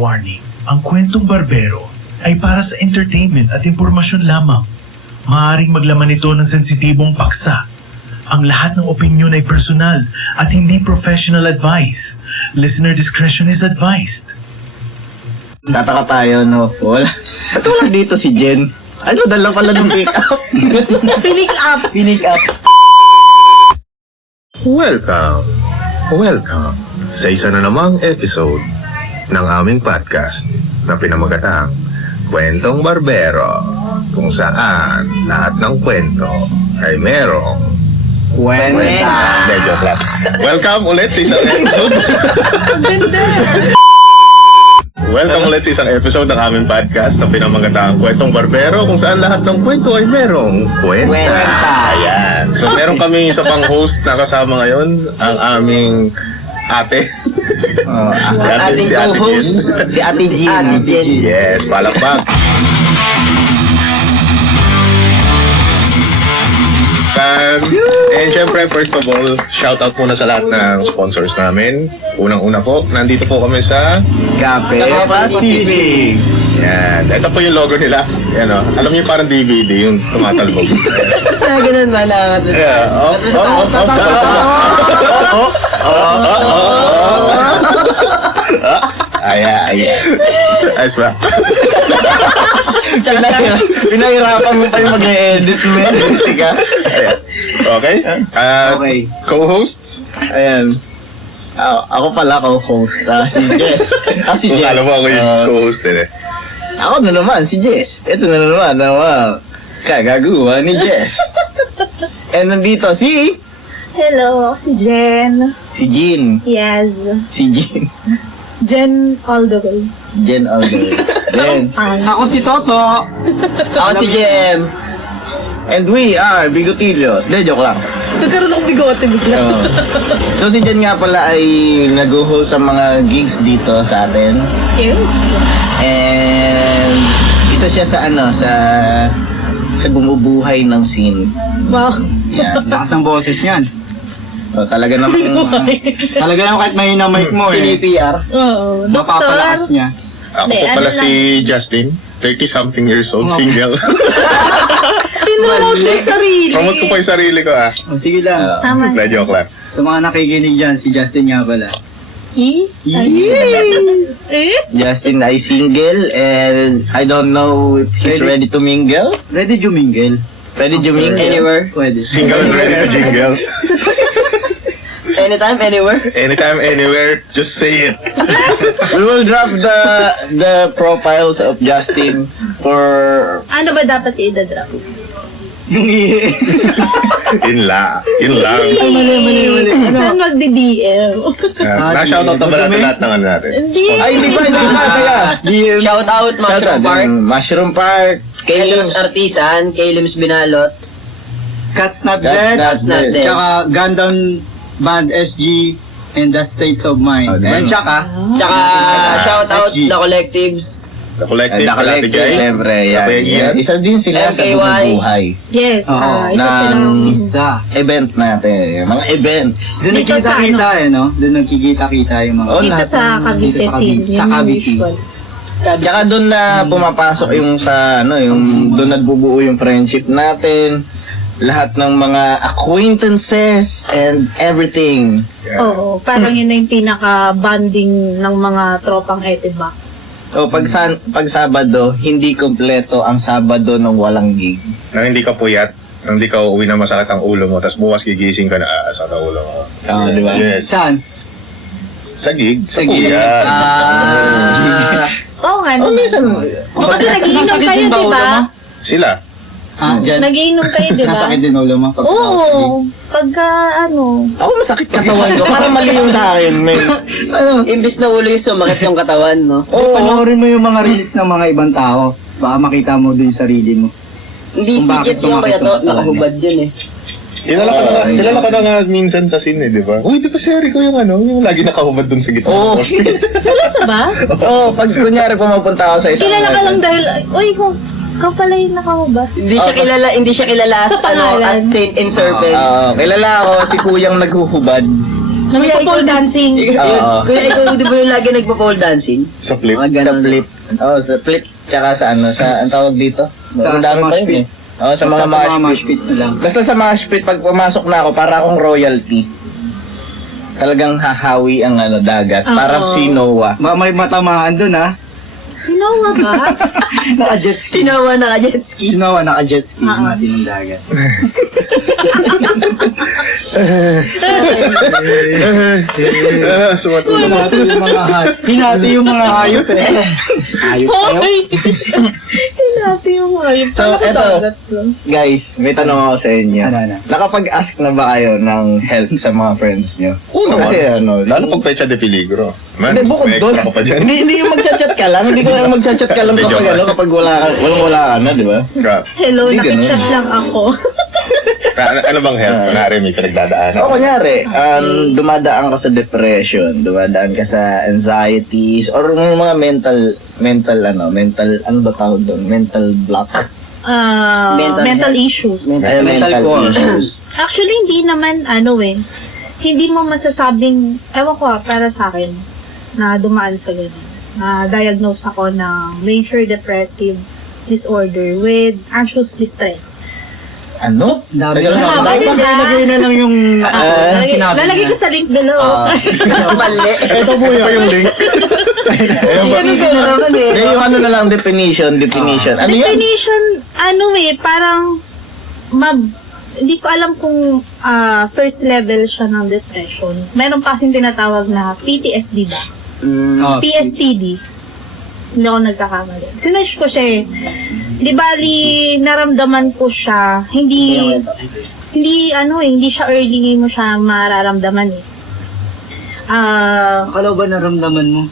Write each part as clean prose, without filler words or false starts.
Warning, ang kwentong barbero ay para sa entertainment at impormasyon lamang. Maaaring maglaman ito ng sensitibong paksa. Ang lahat ng opinyon ay personal at hindi professional advice. Listener discretion is advised. Tataka tayo, no? Wala. At wala dito si Jen. Ano, dala pala ng pick up. Pick up. Welcome sa isa na namang episode ng aming podcast na pinamagatang Kwentong Barbero, kung saan lahat ng kwento ay merong kwenta. Hindi, joke lang. Welcome ulit sa isang episode. Welcome ulit sa isang episode ng aming podcast na pinamagatang Kwentong Barbero, kung saan lahat ng kwento ay merong kwenta. Ayan. So meron kami isa pang host na kasama ngayon, ang aming ate. Ating Si Ate co-host, Jen. si Ate Jen. Yes, palakpak. And syempre, first of all, shout out muna sa lahat ng sponsors namin. Unang-una po, nandito po kami sa Cafe Pacific. yan. Ito po yung logo nila. Yan o. Alam niyo parang DVD, yung tumatalbog. Basta ganun ba lang? Yeah. Ayos ba? Pinahirapan mo pa yung mag-e-edit mo. Tika. Ayan. Okay? Okay. Co-hosts? Ayan. Ako pala co-host. Si Jess. Si Kung Jess. alam mo ako yung co-host din eh. Ako na naman, si Jess. Ito na naman, kagagawa ni Jess. And nandito si Hello, si Jen. si Jean. Yes. Si Jean. Jen all the way. Jen Aldo. Then, Ako si Toto. ako si Jem. And we are Bigotillos. De, joke lang. Nagkaroon akong bigote bigla. So si Jen nga pala ay nag-host sa mga gigs dito sa atin. Yes. And isa siya sa sa bumubuhay ng scene. Wow. Yan. Lakas ang boses niyan. So, talaga naman Talaga naman kahit mahina mic mo eh. CPR. Oo. Mapapalakas Doktor. niya. Ako Hindi, po ano pala lang. si Justin, 30-something years old, single. Pinromote yung sarili. Promote ko pa yung sarili ko ah. O sige lang. Tama. Na joke lang. Sa mga nakikinig dyan, si Justin nga pala. Justin ay single and I don't know if he's ready to mingle. Ready to mingle? Ready to mingle? Anywhere? Pwede. Single and ready to jingle. Anytime, anywhere. Anytime, anywhere, just say it. We will drop the profiles of Justin for Ano ba dapat i-drop? Yung ihi. Yun lang. Mali. Saan magdi-DM? Na-shoutout na ba natin lahat ng ano natin? Hindi. Ay, hindi ba? Teka. DM. Shout out Mushroom Park, Mushroom Park. Kalims Artisan, Kalims Binalot, Cats Not That's Dead. not dead. Dead. Tsaka Gundam Band SG and The States of Mind. Oh, damn. And tsaka, tsaka shout out SG. The Collectives, The Collective, The Collective, siyempre. Yan. Yan. Isa din sila sa MKY. bumubuhay. Yes. Oo. Isa silang... isa. Event natin. Yung mga events. Doon Dito sa nagkikita-kita eh, no? Doon nagkikita-kita yung mga... Oh, Dito lahat sa Cavite dito sa scene. Cavite. Sa Yun yung Cavite. usual. Tsaka doon na pumapasok yung sa yung doon nagbubuo yung friendship natin. Lahat ng mga acquaintances and everything. Oo. Parang yun na yung pinaka-bonding ng mga tropang Etiba. O pag Sabado, hindi kompleto ang Sabado nung walang gig. Nang hindi ka puyat, nang hindi ka uuwi na masakit ang ulo mo, tapos bukas gigising ka na, sakit ang ulo mo. Oo, di ba? Yes. Saan? Sa gig, sa gig. puyat. Oo nga. Oh, minsan. Kasi nagiinom Nasakit kayo, din ba di ulo ba? mo? Sila. Dyan. Nagiinom kayo, di ba? Nasakit din ulo mo? Pag Oo. Pagka ano... Ako masakit katawan ko. Parang mali yung sa akin. May, imbis na ulo yung sumakit yung katawan, no? Oo, panoorin mo yung mga reels ng mga ibang tao. Baka makita mo doon yung sarili mo. Hindi Kung si bakit Jess yung sumakit kaya to, ang katawan nakahubad yun eh. Kilala ka na nga minsan sa scene eh, di ba? Uy, di ba si Eric ko yung yung lagi nakahubad dun sa gitna. Oo. Seryoso ba? Oo, pag kunyari pumapunta ako sa isang... Kilala ka lang dahil... Uy, ikaw pala yung nakahubad. Hindi siya kilala as, Sa pangalan. as Saint and Serpents. Kilala ako si Kuyang naghuhubad. Nagpo-pole dancing. Kuya, ikaw di ba yung lagi nagpa-pole dancing? Sa flip. Mga Sa ganun. flip. Sa flip. Tsaka sa ang tawag dito? Sa Ang dami pa mosh yun pit. Sa mga mosh pit. pit na lang. Basta sa mosh pit, pag pumasok na ako, para akong royalty. Talagang hahawi ang dagat. Oo. Para si Noah. May matamaan dun ha. Sinowa ba? Naka-jet ski. Sinawa na ka-jet ski. Sinawa naka-jet ski. Ah. Natin ng dagat. Hinati yung mga hayop. Hinati yung mga hayop eh. Hayop kayo? Hoy! Hinati yung hayop. So, eto. Guys, may tanong ako sa inyo. Ano? Nakapag-ask na ba kayo ng help sa mga friends nyo? Kasi Lalo pag pecha de peligro. Man, Hindi, bukod may doon. extra ka pa dyan. Hindi yung magchat-chat ka lang. Hindi ka lang magchat-chat ka lang Hindi, kapag joke lang. kapag wala ka na, di ba? Crap. Hello, Hindi ganun. nakichat lang ako. Ano bang help? Kunwari may pinagdadaanan. O kunyari, dumadaan ka sa depression, dumadaan ka sa anxieties, or yung mga mental, ano ba tawag doon? Mental block. Mental issues. Ay, Mental core. issues. Actually, hindi naman hindi mo masasabing, ewan ko para sa akin, na dumaan sa ganun. Na-diagnose ako ng major depressive disorder with anxious distress. Ano? Dami Ayun, na. Dapat Ilagay na lang yung sinabi Lalagay ko sa link below. Mali. Ito po yun. yung link. Hindi ko na naman eh. Yung ano na lang, definition. Ano yun? Definition, parang hindi ko alam kung first level siya ng depression. Meron pa kasing tinatawag na PTSD ba? PSTD. Hindi ako nagkakamali. Sinerge ko siya eh. Di bali, naramdaman ko siya. Hindi siya early mo siya mararamdaman eh. Akala ba naramdaman mo?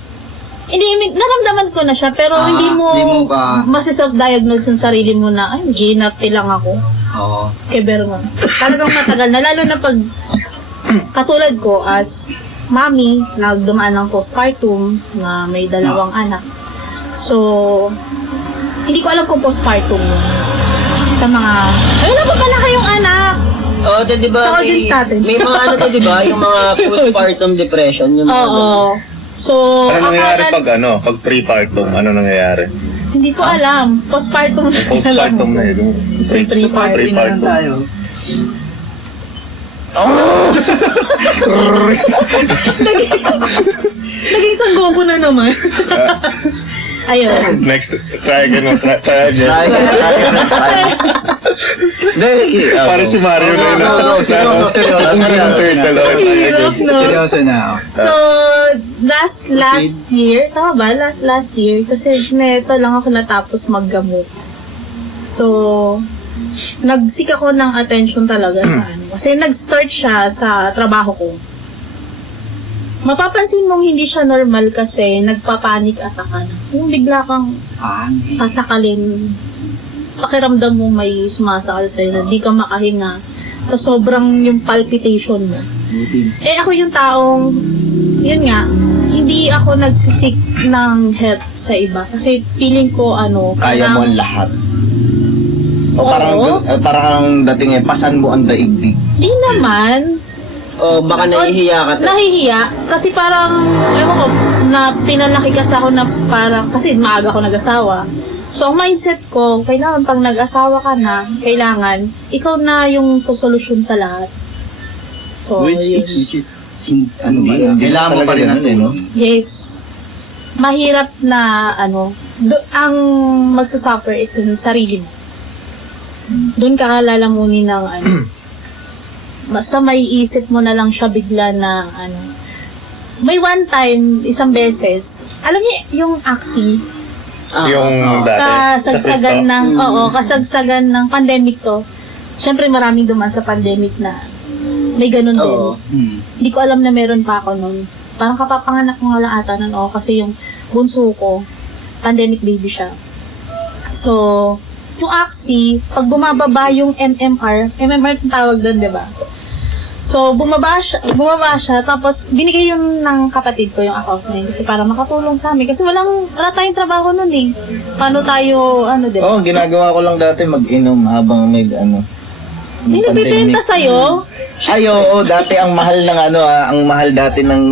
Hindi, naramdaman ko na siya, pero hindi mo pa. masi-self-diagnose yung sarili mo na, ay, ginapti lang ako. Oo. Keber mo. Talagang matagal na, lalo na pag katulad ko as mommy, nagdumaan ng postpartum na may dalawang anak. So, hindi ko alam kung postpartum yun. Sa mga, wala pa pala kayong anak. Oo, di ba? Sa audience natin. May mga ano to, di ba? Yung mga postpartum depression. Yung mga Oo. So, Ano nangyayari akala- pag prepartum? Ano nangyayari? hindi ko alam. Postpartum na Postpartum na yun. May pre-party Party na lang tayo. Naging sanggogo na naman. Ayun. Next, try again. Try again. Hindi, Para si Mario na yun. Seryoso. Yung turtle. Hirap, no? Seryoso na. So, last year, tama ba? Last year, kasi neto lang ako natapos maggamot. So, nagsik ako ng attention talaga sa ano. Kasi nag-start siya sa trabaho ko. Mapapansin mong hindi siya normal kasi nagpa-panic attack ka na. Yung bigla kang sasakalin, pakiramdam mo may sumasakal sa'yo na di ka makahinga. So, sobrang yung palpitation mo. Eh, ako yung taong, yun nga, hindi ako nagsisik ng help sa iba. Kasi feeling ko, kaya mo ang lahat. O parang, Oo. parang ang dating pasan mo ang daigdig. Di naman. O baka nahihiya ka. Nahihiya. Kasi parang, ewan ko, na pinalaki kasi ako na parang, kasi maaga ako nag-asawa. So, ang mindset ko, kailangan pag nag-asawa ka na, kailangan, ikaw na yung sosolusyon sa lahat. So, yun. Ano ba? Kailangan mo pa rin natin, no? Yes. Mahirap na, ang magsasuffer is yung sarili mo. Doon ka lalamunin ng, basta may isip mo na lang siya bigla na, may one time, isang beses, alam niyo, yung Axie, Yung dati. kasagsagan kasagsagan ng pandemic to. Siyempre maraming dumaan sa pandemic na may ganun din. Hindi ko alam na meron pa ako nun. Parang kapapanganak ko nga lang ata nun ako kasi yung bunso ko, pandemic baby siya. So, yung Axie, pag bumababa yung MMR yung tawag doon, di ba? So, bumaba siya, tapos binigay yun ng kapatid ko yung account na yun kasi para makatulong sa amin. Kasi wala tayong trabaho nun eh. Paano tayo, di ba? Ginagawa ko lang dati mag-inom habang may May nagbibenta sa'yo? Ay, oo, dati ang mahal ng ang mahal dati ng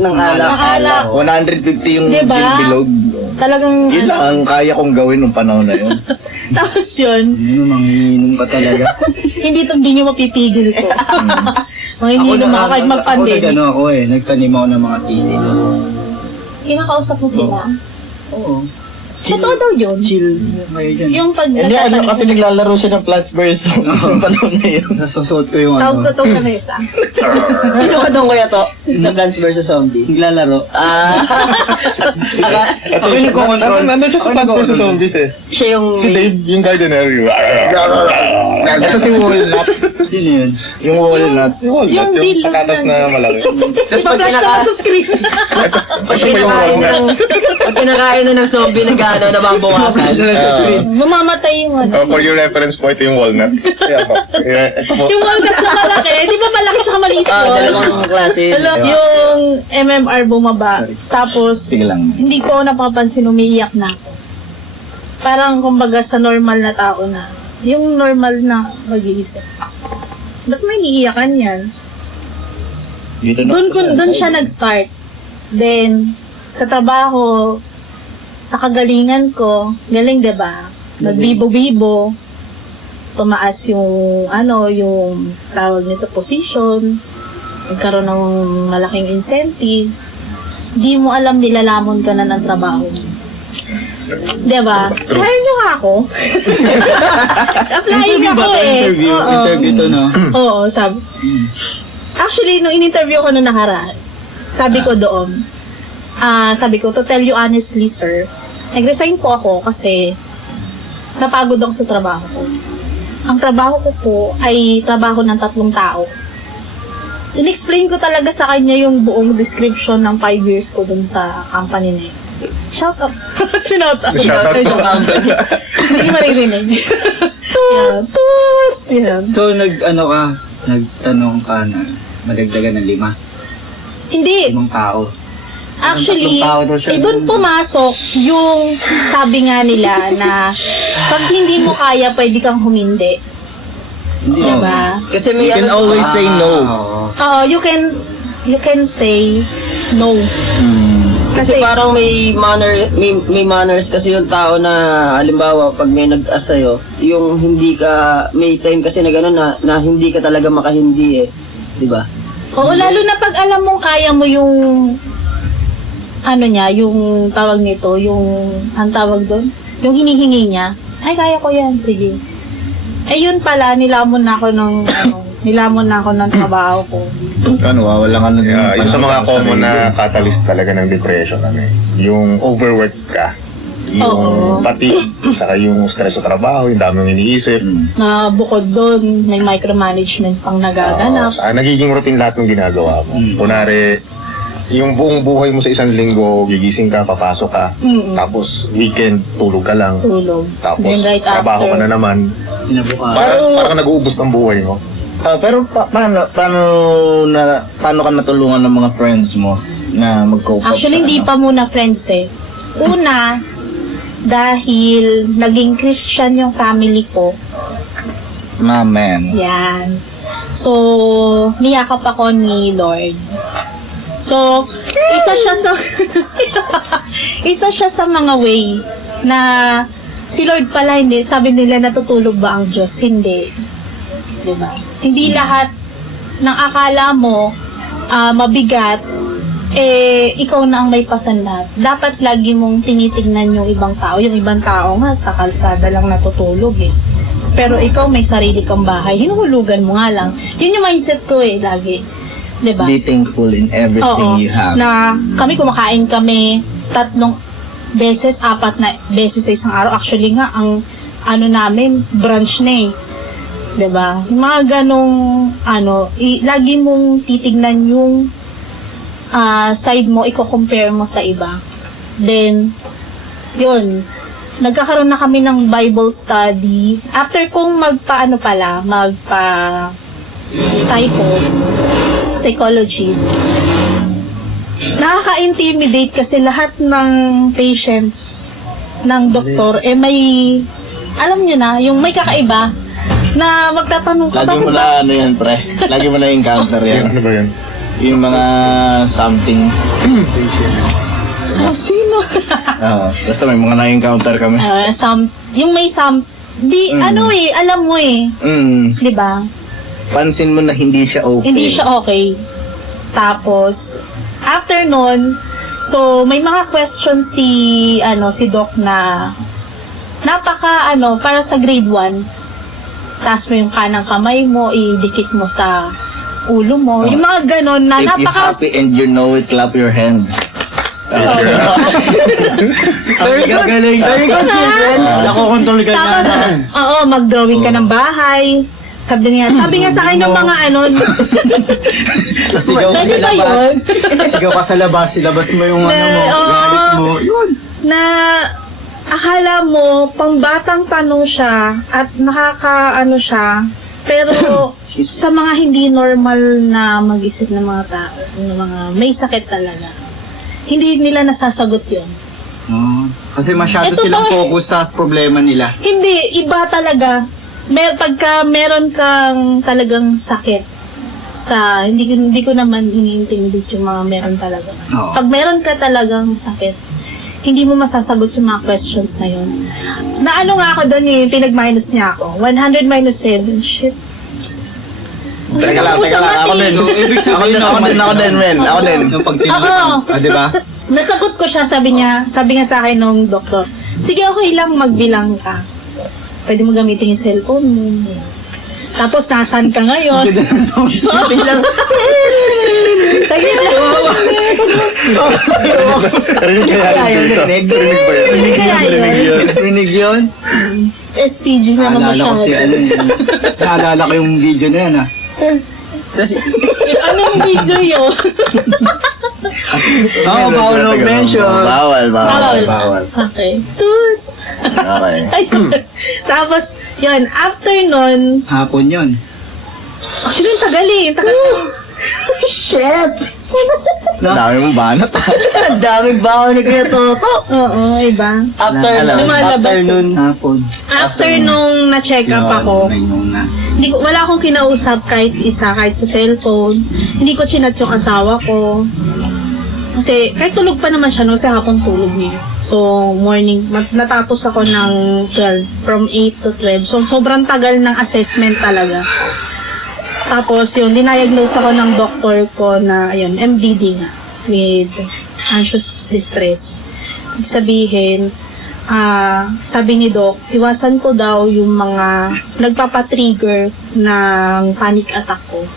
alak. Ng alak. 150 yung Diba? gin bilog. Talagang, Yun lang ang kaya kong gawin nung panahon na yun. tapos yun, Manginginom ka talaga. hindi nyo mapipigil ko. Manginginom ako kahit mag-pandemic. Ako nagtanim ako ng mga sili. Kinakausap mo sila? Oo. Totoo daw yun. Chill kayo dyan. Yung pag Hindi, kasi naglalaro siya ng Plants vs. Zombies yung panahon na yun. Nasusuot ko yung Tawag ko itong kamesa. Sino ka doon kuya to? Sa Plants vs. Zombie? Naglalaro. Ako yung nagko-control. Nandun siya sa Plants vs. Zombies eh. Siya yung... Si Dave, yung gardener. Ito si Walnut. Sino yun? Yung walnut. Yung Yung Walnut, yung bilog patatas lang. na malaki. Tapos pag Pa-flash ka na sa screen. pag kinakain na ng zombie na gano'n, nababawasan. Mamamatay yung ano. For your reference po, ito yung Walnut. Kaya po. Ito po. Yung walnut na malaki. Di ba malaki tsaka maliit yun? Dalawang klase. Yung MMR bumaba. Tapos, Sige lang. hindi ko napapansin umiiyak na ako. Parang kumbaga sa normal na tao na. Yung normal na mag-iisip. Ba't may iniiyakan yan? Doon siya nag-start. Then, sa trabaho, sa kagalingan ko, galing 'di ba? Nagbibo-bibo, tumaas yung yung tawag nito position, nagkaroon ng malaking incentive. Di mo alam nilalamon ka na ng trabaho. 'Di ba? Kaya nyo nga ako. Applying ako eh. Interview to, no? Oo, sabi. Actually, nung in-interview ko nung nakaraan, sabi ko doon, sabi ko, to tell you honestly, sir, nag-resign po ako kasi napagod ako sa trabaho ko. Ang trabaho ko po ay trabaho ng 3 tao. In-explain ko talaga sa kanya yung buong description ng 5 years ko dun sa company na yun. Shout out. Shout out. Hindi maririnig. Yan. So, nagtanong ka na madagdagan ng 5 Hindi. tao. Actually, Tatlong tao daw siya. doon pumasok yung sabi nga nila na pag hindi mo kaya, pwede kang humindi. Diba? Kasi You may can always say no. Oo, you can say no. Kasi parang may manners kasi yung tao na halimbawa pag may nag-ask sa'yo, yung hindi ka, may time kasi na gano'n na hindi ka talaga makahindi eh. Di ba? Oo, lalo na pag alam mong kaya mo yung yung tawag nito, ang tawag doon, yung hinihingi niya, ay kaya ko yan, sige. Eh yun pala, nilamon na ako ng trabaho ko. Wala ka na. Isa sa mga common na catalyst talaga ng depression, yung overwork ka. Yung fatigue, saka yung stress sa trabaho, yung dami mong iniisip. Na bukod doon, may micromanagement pang nagaganap. Saka nagiging routine lahat ng ginagawa mo. Kunwari, yung buong buhay mo sa isang linggo, gigising ka, papasok ka, tapos weekend, tulog ka lang. Tulog. Tapos Then right trabaho ka after, na naman. Pero- Parang nag-uubos ng buhay mo. Pero paano ka natulungan ng mga friends mo na mag-cope up actually, sa hindi pa muna friends eh. Una, dahil naging Christian yung family ko. Man. Yan. So, niyakap ako ni Lord. So, isa siya sa mga way na si Lord pala hindi, sabi nila natutulog ba ang Diyos? Hindi. Diba? Hindi lahat ng akala mo mabigat, ikaw na ang may pasandat. Dapat lagi mong tinitignan yung ibang tao. Yung ibang tao nga, sa kalsada lang natutulog eh. Pero ikaw may sarili kang bahay. Hinuhulugan mo nga lang. Yun yung mindset ko eh, lagi. Diba? Be thankful in everything you have. Na kami kumakain kami 3 beses, 4 na beses sa isang araw. Actually nga, ang namin, brunch na eh. 'Di ba? Yung mga ganong lagi mong titignan yung side mo, i-compare mo sa iba. Then yun, nagkakaroon na kami ng Bible study. After kong psychologist, nakaka-intimidate kasi lahat ng patients ng doktor may, alam nyo na, yung may kakaiba. Na magtatanong ka, Lagi mo bakit ba? na ano yan, pre. Lagi mo na encounter yan. Ano ba yun? Yung mga something. So, sino? Oo. Basta may mga na-encounter kami. Yung may ano alam mo di ba? Pansin mo na hindi siya okay. Hindi siya okay. Tapos, after nun, so, may mga questions si Doc na para sa grade 1. Taas mo yung kanang kamay mo, idikit mo sa ulo mo. Yung mga ganon na If you're happy and you know it, clap your hands. Very good. Very good, children. Nakokontrol ka Tapos, na. mag-drawing ka ng bahay. Sabi nga sa akin ng mga Sigaw ka Pwede sa ba labas. Sigaw ka sa labas. Ilabas mo yung galit mo. Yun. na akala mo pangbatang tanong siya at siya, pero sa mga hindi normal na mag-isip ng mga tao, ng mga may sakit talaga, hindi nila nasasagot yun. Kasi masyado Ito silang ba- focus sa problema nila. Hindi, iba talaga. Pagka meron kang talagang sakit, hindi ko naman iniintindi yung mga meron talaga. Oo. Pag meron ka talagang sakit, hindi mo masasagot yung mga questions na yun. Na nga ako doon pinag-minus niya ako. 100 minus 7, shit. Teka lang. Ako din. So, ibig sabihin, Ako din, men. Ako din. Yung pagtinulog. Oo. Di ba? Nasagot ko siya, sabi nga sa akin nung doktor, sige, okay lang, magbilang ka. Pwede mo gamitin yung cellphone mo. Tapos, nasan ka ngayon? Bilang. Saglit lang. Kaya yun, rinig. Rinig kaya yun. Rinig yun. SPG naman Naalala ko naalala ko yung video na yan, Kasi, Anong video yun? bawal mention. Bawal. Okay. Toot. Okay. Tapos, yun, after nun, Hapon yun. actually, ang tagal. Shit! Dami mong banat. Ang daming baon ni Kuya Toto. Oo, iba. After nun. Hapon. After nung na-check up ako, wala akong kinausap kahit isa, kahit sa cellphone. Hindi ko chinat yung asawa ko. Kasi, kahit tulog pa naman siya, kasi hapon tulog niya. So, morning, natapos ako ng 12, from 8 to 12. So, sobrang tagal ng assessment talaga. Tapos, yun, diniagnose ako ng doctor ko na, ayun, MDD nga, with anxious distress. Ibig sabihin, sabi ni Doc, iwasan ko daw yung mga nagpapatrigger ng panic attack ko.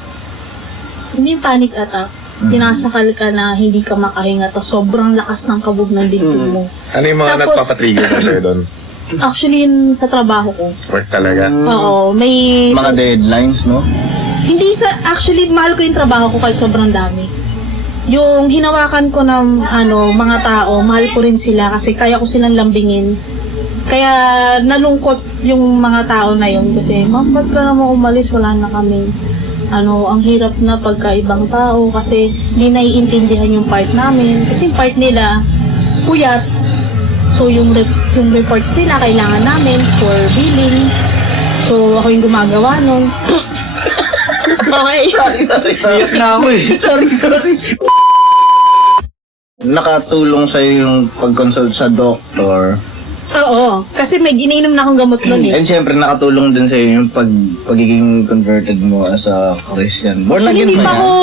Hindi yung panic attack, sinasakal ka na hindi ka makahinga, to sobrang lakas ng kabog ng dibdib mo. Ano yung mga Tapos- nagpapatrigger mo sa'yo doon? Actually, yun sa trabaho ko. Work talaga? Oo, may... Mga deadlines, no? Actually, mahal ko yung trabaho ko kahit sobrang dami. Yung hinawakan ko ng mga tao, mahal ko rin sila kasi kaya ko silang lambingin. Kaya nalungkot yung mga tao na yun kasi, ma'am, ba't ka naman umalis? Wala na kami. Ang hirap na pagka ibang tao kasi di naiintindihan yung part namin. Kasi yung part nila, puyat. So, yung reports nila kailangan namin for billing. So, ako yung gumagawa nun. Okay. Iyak na ako Sorry. Nakatulong sa'yo yung pag-consult sa doctor. Oo. Kasi may iniinom na akong gamot nun eh. And syempre, nakatulong din sa'yo yung pagiging converted mo as a Christian. Born Actually, again hindi ba pa yan? ako,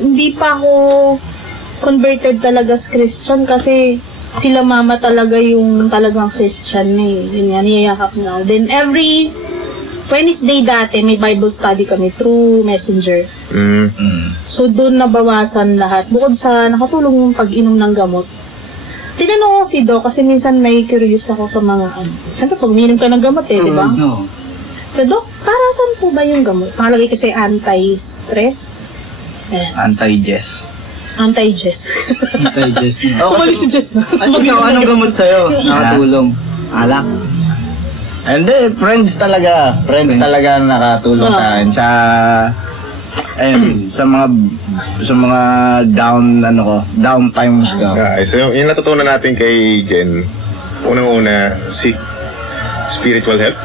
hindi pa ako converted talaga as Christian kasi sila mama talaga yung talagang Christian na eh. Yun yan, niyayakap na. Then every Wednesday dati, may Bible study kami through Messenger. So doon nabawasan lahat. Bukod sa nakatulong yung pag-inom ng gamot. Tinanong ko si Doc kasi minsan may curious ako sa mga Siyempre pag uminom ka ng gamot di ba? No. So Doc, para saan po ba yung gamot? Nakalagay kasi anti-stress. Ayan. Anti-Jess. Anti-Jess. Digest na. Umalis si Jess na. Anong gamot sa'yo? Nakatulong. Alak. Hindi, friends talaga. Friends talaga nakatulong sa akin. Sa mga down times ko. So yung natutunan natin kay Jen, unang-una, seek spiritual help.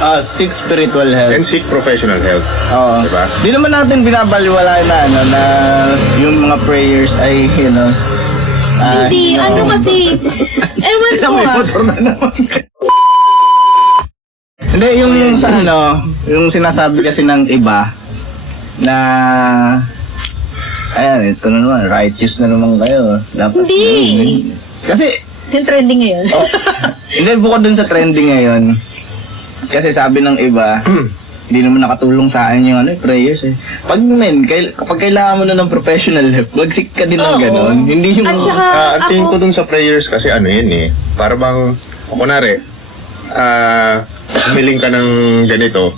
Seek spiritual health. and seek professional help. Oo. Diba? Di naman natin binabaliwala na, na yung mga prayers ay, Hindi, ano kasi, ewan ko Hindi, yung sa yung sinasabi kasi ng iba, na, ayan, ito na naman, righteous na naman kayo. Dapat Hindi. Kasi, yung trending ngayon. hindi, bukod dun sa trending ngayon, kasi sabi ng iba, hindi naman nakatulong sa akin yung prayers eh. Kapag kailangan mo na ng professional help, magsik ka din ng Oo. ganon. Hindi yung... At saka, Ang tingin ko ako, dun sa prayers kasi yun eh, para bang, kunwari, humiling ka ng ganito,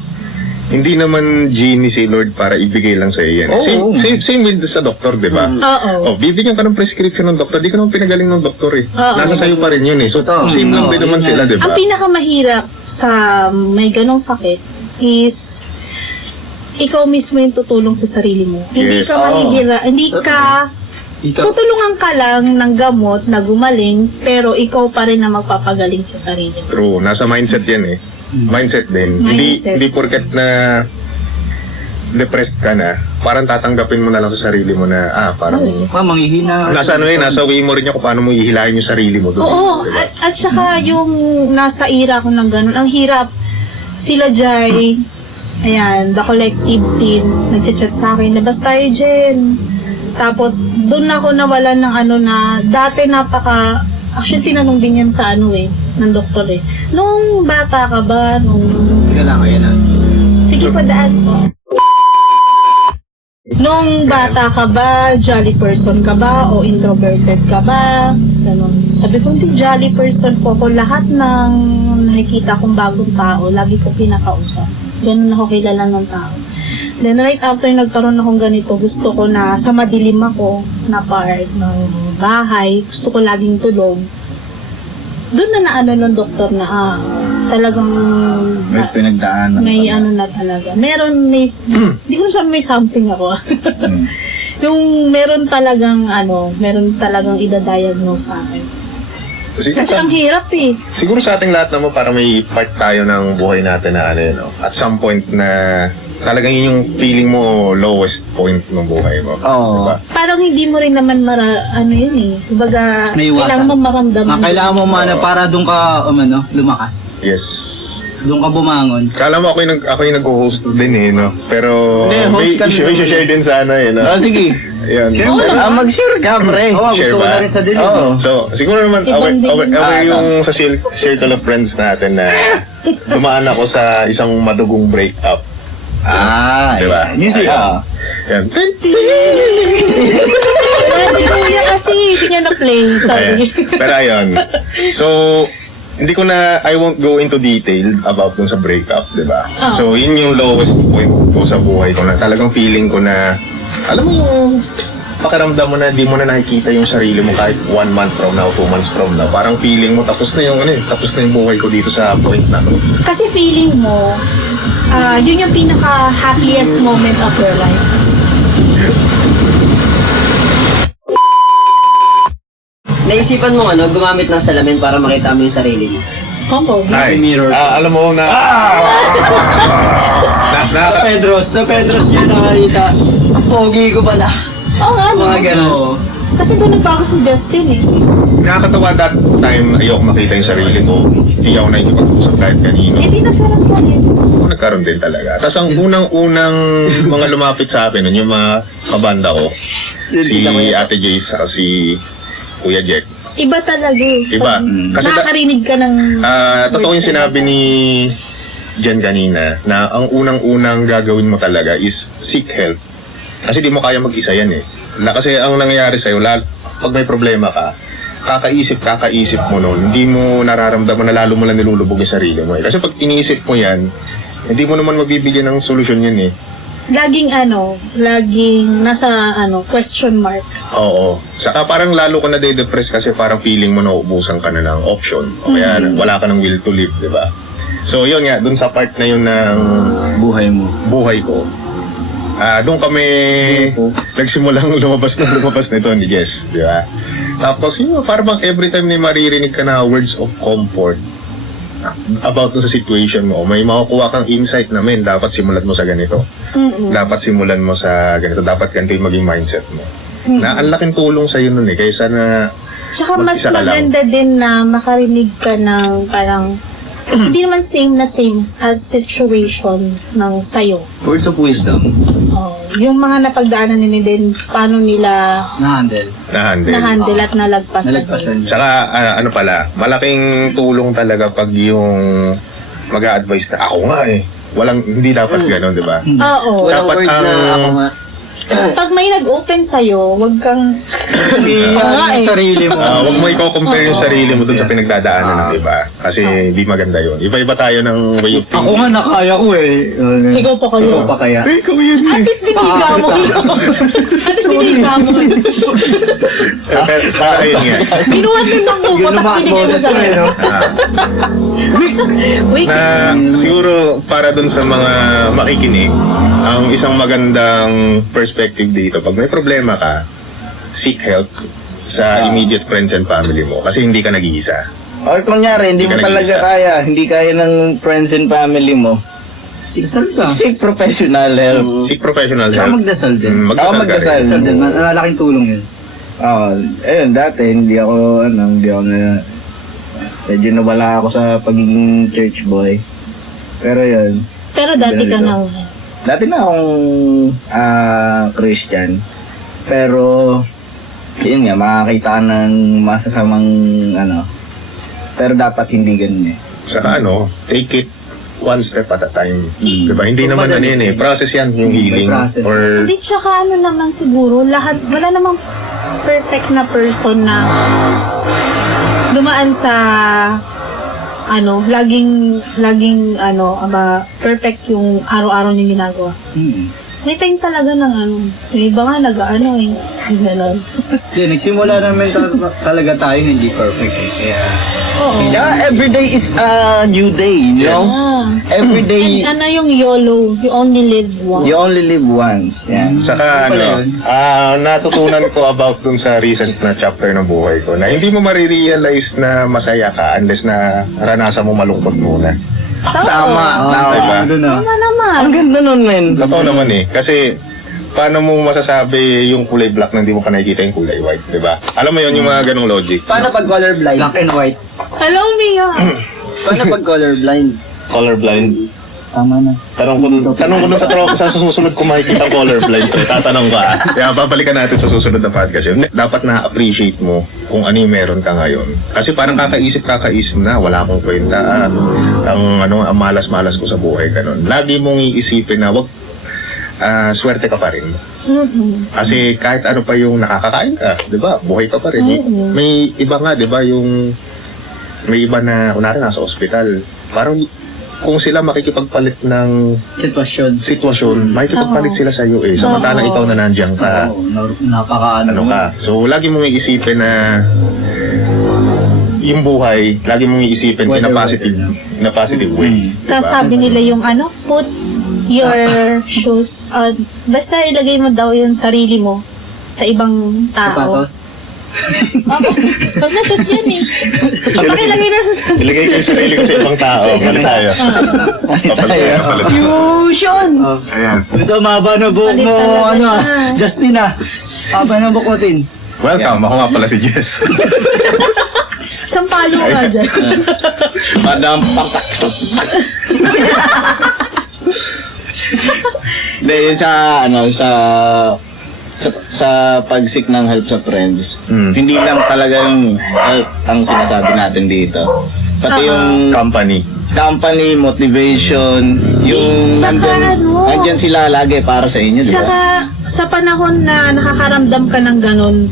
hindi naman genie si Lord para ibigay lang sa iyo yan. Oo. Same with sa doktor, di ba? oo. Bibigyan ka ng prescription ng doktor, di ka naman pinagaling ng doktor eh. Oo. Nasa sayo pa rin yun eh. So, same lang din naman sila, di ba? Ang pinakamahirap sa may ganong sakit is ikaw mismo yung tutulong sa sarili mo. Hindi Yes. ka tutulungan ka lang ng gamot na gumaling, pero ikaw pa rin na magpapagaling sa sarili mo. True, nasa mindset yan eh. Mindset din. Mindset. Hindi porket na depressed ka na, parang tatanggapin mo na lang sa sarili mo na, parang Manghihina. nasa nasa way mo rin yung kung paano mo ihilahin yung sarili mo doon. Oo, diba? at saka yung nasa ira ko ng ganun, ang hirap. Sila Jai, ayan, the collective team, nagchat-chat sa akin, labas tayo dyan. Tapos, doon ako nawalan ng na, dati actually tinanong din yan sa ng doktor eh. Nung bata ka ba, sige padaan po. Nung bata ka ba, jolly person ka ba, o introverted ka ba? Ganun. Sabi ko, hindi, jolly person po ako. Lahat ng nakikita kong bagong tao, lagi ko pinakausap. Ganun ako kilala ng tao. Then right after nagkaroon akong ganito, gusto ko na sa madilim ako na part ng bahay, gusto ko laging tulog. Doon na ng doktor na talagang May pinagdaanan. may na talaga. Di ko sabi may something ako. Yung meron talagang idadiagnose sa akin. Kasi ang hirap eh. Siguro sa ating lahat naman para may part tayo ng buhay natin na at some point na talagang yun yung feeling mo lowest point ng buhay mo. Oo. Diba? Parang hindi mo rin naman yun eh. Kumbaga, May iwasan. kailangan mo maramdaman. Kailangan mo para doon ka, lumakas. Yes. Doon ka bumangon. Kala mo ako yung nag-host din eh, no? Pero Hindi, host ka din. may share din sana eh, no? Sige. Ayan. Mag-share ka, pre. Share Gusto ko ba? na rin sa dilim. Oo. So, siguro naman, aware yung sa circle of friends natin na dumaan ako sa isang madugong breakup. Diba? Music. Yan. Si Kuya kasi, hindi niya na-play. Ayan. Sorry. Pero ayun. So, hindi ko I won't go into detail about dun sa breakup, di ba? So, yun yung lowest point ko sa buhay ko na talagang feeling ko na, alam mo yung pakiramdam mo na di mo na nakikita yung sarili mo kahit 1 month from now, 2 months from now. Parang feeling mo tapos na yung tapos na yung buhay ko dito sa point na to. Kasi feeling mo, yun yung pinaka-happiest moment of your life. Naisipan mo gumamit ng salamin para makita mo yung sarili mo. Oo. Ay, mirror. alam mo na... Sa Pedros niya nakakita. Ang pogi ko pala. Oo nga, no? Mga ganun. Kasi doon nagbago si Justin eh. Nakakatawa that time, ayoko makita yung sarili ko. Hindi ako nakikipag-usap kahit kanino. Eh, di nagkaroon ka rin. Nagkaroon din talaga. Tapos ang unang-unang mga lumapit sa akin, yung mga kabanda ko, si Ate Jace at si Kuya Jack. Iba talaga eh. Iba. Kasi nakakarinig ka ng... totoo yung sinabi ni Jen kanina na ang unang-unang gagawin mo talaga is seek help. Kasi di mo kaya mag-isa yan eh. Kasi ang nangyayari sa'yo, pag may problema ka, kakaisip mo noon, hindi mo nararamdaman na lalo mo lang nilulubog yung sarili mo eh. Kasi pag iniisip mo yan, hindi mo naman mabibigyan ng solusyon yun eh. Laging nasa question mark. Oo. Saka parang lalo ka na de-depress kasi parang feeling mo na uubusan ka na ng option. O kaya wala ka ng will to live, di ba? So yun nga, dun sa part na yun ng buhay ko. Doon kami nagsimulang lumabas na ito ni Jess, di ba? Tapos yun, parang every time na maririnig ka na words of comfort, about dun sa situation mo, may makukuha kang insight na, men, dapat simulan mo sa ganito. Dapat simulan mo sa ganito. Dapat ganito yung maging mindset mo. Na ang laking tulong sa'yo nun eh, kaysa na Tsaka mas mag-isa ka lang. maganda din na makarinig ka ng parang hindi naman same as situation ng sayo. Words of wisdom. Oh, yung mga napagdaanan nila din, paano nila Na-handle. na-handle at nalagpasan. Nalagpasan. Saka ano pala, malaking tulong talaga pag yung mag-a-advise na ako nga eh. Hindi dapat gano'n, di ba? Oo. Walang Dapat word na ang- ako nga. Pag may nag-open sa'yo, wag kang... Yung sarili mo. Huwag mo i-compare yung sarili mo dun sa pinagdadaanan ng iba. Kasi hindi maganda yun. Iba-iba tayo ng way of Ako thinking. nga nakaya ko eh. Ikaw pa kayo. Ikaw pa kaya. Ikaw yun At least diniga mo. At least diniga mo. Ayun nga. Binuhat ng tango ko, Yung tapos lumakas diniga mo boses sa ko eh, akin. no? Wait. Na siguro para dun sa mga makikinig, ang isang magandang perspective dito, pag may problema ka, seek help sa immediate friends and family mo. Kasi hindi ka nag-iisa. Or kunyari, hindi mo Hindi ka talaga nag-iisa. kaya, hindi kaya ng friends and family mo, Sigasal ka. seek professional help. Seek professional Saka help. magdasal din. Magdasal ka magdasal. rin. Magdasal din. Malaking tulong yun. Ayun, dati hindi ako medyo nawala ako sa pagiging church boy. Pero yun, Pero dati ka na. dati na akong Christian. Pero, yun nga, makakita ka ng masasamang pero dapat hindi ganun eh. Saka take it one step at a time. Mm. Diba? Hindi naman process yan, yung healing. process. Or Hindi, tsaka naman siguro, wala namang perfect na person na dumaan sa laging perfect yung araw-araw niya ginagawa. May time talaga ng may iba nga gano'n. Hindi, nagsimula naman talaga tayo hindi perfect eh. Kaya, Oo. Tsaka everyday is a new day, you know? Everyday, And yung YOLO, you only live once. you only live once. Yan. saka natutunan ko about dun sa recent na chapter ng buhay ko na hindi mo marirealize na masaya ka unless na naranasan mo malungkot muna. Tama. Diba? doon na. Tama naman. Ang ganda nun, men. Totoo naman eh. Kasi paano mo masasabi yung kulay black na hindi mo pa nakikita yung kulay white, di ba? Alam mo yun, yung mga ganong logic. Paano pag colorblind? Black and white. Hello, Mia. Paano pag colorblind? Colorblind. Tama na. Tanong ko dun sa susunod kung makikita colorblind. Tatanong ko Kaya babalikan natin sa susunod na podcast yun. Dapat na-appreciate mo kung ano yung meron ka ngayon. Kasi parang kakaisip na, wala akong kwenta. Ang malas-malas ko sa buhay, ganun. Lagi mong iisipin na, swerte ka pa rin. Kasi kahit ano pa yung nakakakain ka, di ba? Buhay ka pa rin. May iba nga, di ba, may iba na, kunwari nasa ospital, parang kung sila makikipagpalit ng sitwasyon, makikipagpalit sila sa iyo eh. Samantalang ikaw na nandiyan ka, Nakakaano. ka. So, lagi mong iisipin na yung buhay, lagi mong iisipin in a positive way. Tapos sabi nila yung put your shoes, basta ilagay mo daw yung sarili mo sa ibang tao. Sapatos. Basta shoes yun eh. Pakilagay na sa sarili. Ilagay ko yung sarili ko sa ibang tao. Palit tayo. Palit. Fusion! Ayan. Ito, mahaba na buhok Palit mo, talaga siya. Justin Mahaba na buhok mo, Tin. Welcome. Ako nga pala si Jess. Sampalo nga dyan. Madam paktak. Dahil sa pag-seek ng help sa friends, hindi lang talaga yung help ang sinasabi natin dito. Pati yung company, motivation, yung Saka nandyan sila lagi para sa inyo, di ba? Saka sa panahon na nakakaramdam ka ng ganun,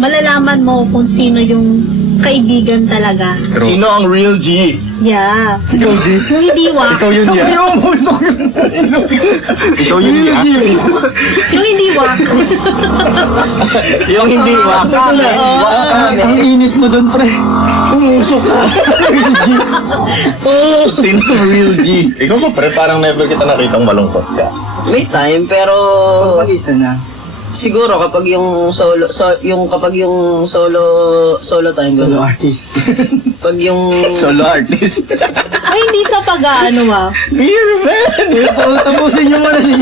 malalaman mo kung sino yung kaibigan talaga. Sino ang real G? Yeah. Yung hindi wak. Ikaw yun yan. Ikaw yun yan. Yung hindi wak. Yung hindi wakamen. Ang init mo doon, pre. Umusok ka. Sino ang real G? Ikaw ba pre, parang never kita nakitang malungkot ka. May time, pero Pag-isa na. Siguro kapag yung solo time, Solo gano'n. artist. Pag yung Solo artist. Ay, hindi sa pag-aano Beer man! Tapusin niyo muna si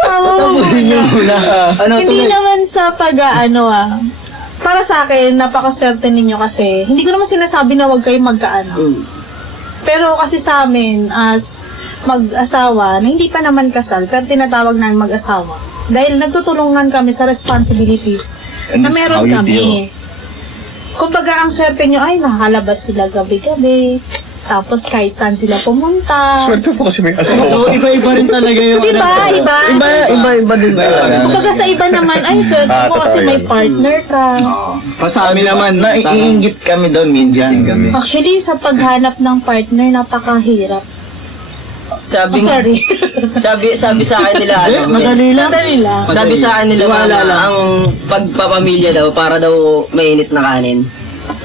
Tapusin niyo muna. Ano Hindi tuloy? naman sa pag-aano Para sa akin, napakaswerte ninyo kasi hindi ko naman sinasabi na huwag kayong magkaanak. Pero kasi sa amin, as mag-asawa, na hindi pa naman kasal, pero tinatawag namin mag-asawa. Dahil nagtutulungan kami sa responsibilities And na this is meron how you kami. deal. Kumbaga, ang swerte nyo ay nakakalabas sila gabi-gabi. Tapos kahit saan sila pumunta. Swerte po kasi may So, asawa. iba-iba rin talaga yung Diba? Iba? Iba din talaga. Kumbaga sa iba naman, ay swerte mo totoo kasi may yan. partner ka. Pa sa amin naman, Naiingit kami doon minsan. kami. Actually, sa paghanap ng partner, napakahirap. sabi Sorry. sabi sa akin nila ano, Madali lang. Madali lang. sabi sa akin nila Wala mama, lang. ang pagpapamilya daw para daw mainit na kanin.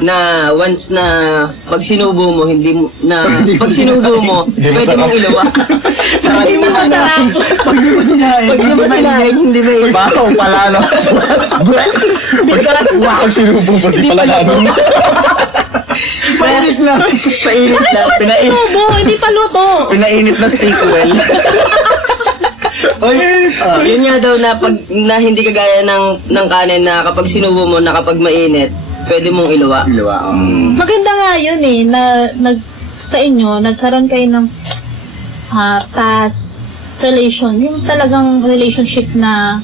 Na once na pag sinubo mo, hindi mo na pag sinubo mo, pwede mong ilawa. Hindi mo masarap. Pag di mo sinain. Pag di mo sinain, hindi ba ilawa? Baho pala, no? Pag sinubo mo, di pala ganun. Painit lang. Painit lang. Tubo, hindi pa luto. Pinainit na steak well. Yun nga daw na pag na hindi kagaya ng kanin na kapag sinubo mo na kapag mainit, pwede mong ilawa. Maganda nga yun na sa inyo, nagkaroon kayo ng past relation. Yung talagang relationship na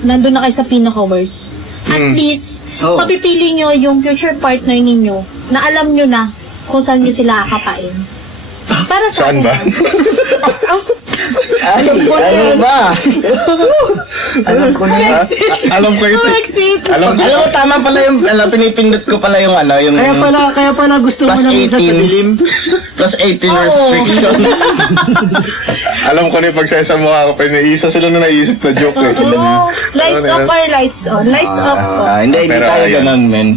nandun na kayo sa pinaka-worst. At least, mapipili nyo yung future partner ninyo na alam nyo na kung saan nyo sila kakapain. Para sa Saan akin, ba? Ay, ano ba? Alam ko na. Alam ko ito. exit. Alam ko. Alam mo, tama pala yung, pinipindot ko pala yung yung... Kaya pala gusto mo Plus na minsan sa 18. dilim. Plus 18 restriction. Alam ko na yung pagsasamukha ko pa isa sila na naisip na joke eh. Oh, lights off or lights on? Lights off po. Hindi Pero tayo ayun. ganun, men.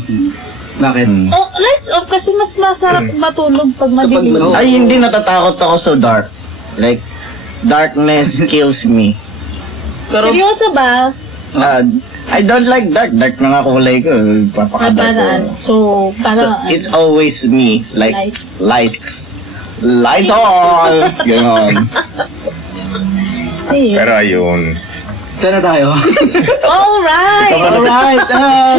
Bakit? Oh, lights off kasi mas masarap matulog pag madilim. Ay, hindi natatakot ako so dark. Like, darkness kills me. Pero Seryoso ba? I don't like dark. Dark na nga kulay ko. Ay, Papakadark ko. So, So, it's always me. Like, lights. Lights on! Ganon. Ayun. Pero ayun. Ito na tayo. Alright! Alright.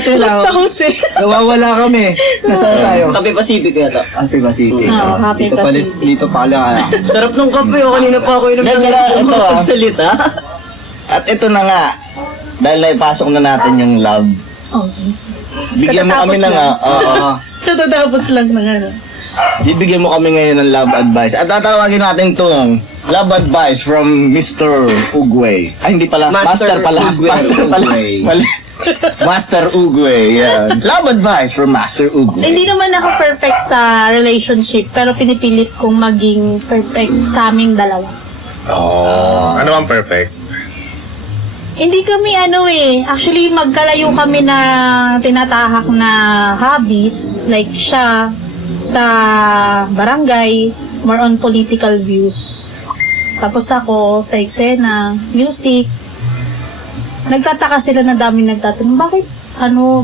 Gusto ko siya. Nawawala kami. Nasaan tayo? Kape Pacific yata. Happy Pacific. Oo, Happy Dito pala- Pacific. Dito pala. Sarap ng kape. Kanina pa ako yung Ito, ito, magsalita. At ito na nga. Dahil naipasok na natin yung love. Okay. Bigyan mo kami Katatapos ng... lang. Oo. Tatatapos lang ng ano. Bibigyan mo kami ngayon ng love advice. At tatawagin natin itong love advice from Mr. Ugwe. Ay, hindi pala. Master Master pala. Ugwe. Master pala. Mali. Master Ugwe. Yan. Love advice from Master Ugwe. Hindi naman ako perfect sa relationship, pero pinipilit kong maging perfect sa aming dalawa. Oh. Ano ang perfect? Hindi kami actually magkalayo kami na tinatahak na hobbies, like siya sa barangay, more on political views. Tapos ako sa eksena, music. Nagtataka sila na dami nagtatanong,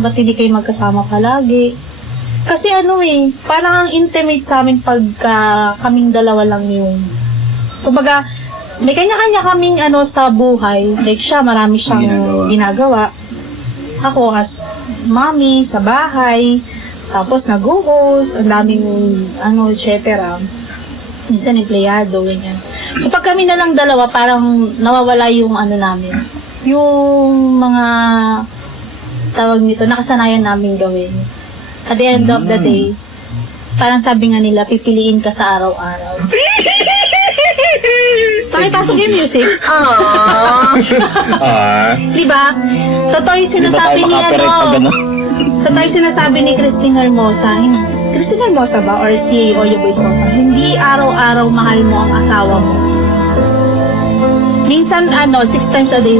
ba't hindi kayo magkasama palagi? Kasi parang ang intimate sa amin pagka kaming dalawa lang yung, kumbaga, may kanya-kanya kaming sa buhay. Like siya, marami siyang ginagawa. Ako as mommy sa bahay. Tapos nag-host, ang daming etc. Minsan empleyado, ganyan. So pag kami na lang dalawa, parang nawawala yung namin. Yung mga tawag nito, nakasanayan namin gawin. At the end of the day, parang sabi nga nila, pipiliin ka sa araw-araw. Pakipasok yung music. Ah. Diba? Totoo yung sinasabi ni Totoo yung sinasabi ni Christine Hermosa. Christine Hermosa ba? Or si Oyo Boy Soto? Hindi araw-araw mahal mo ang asawa mo. Minsan, 6 times a day,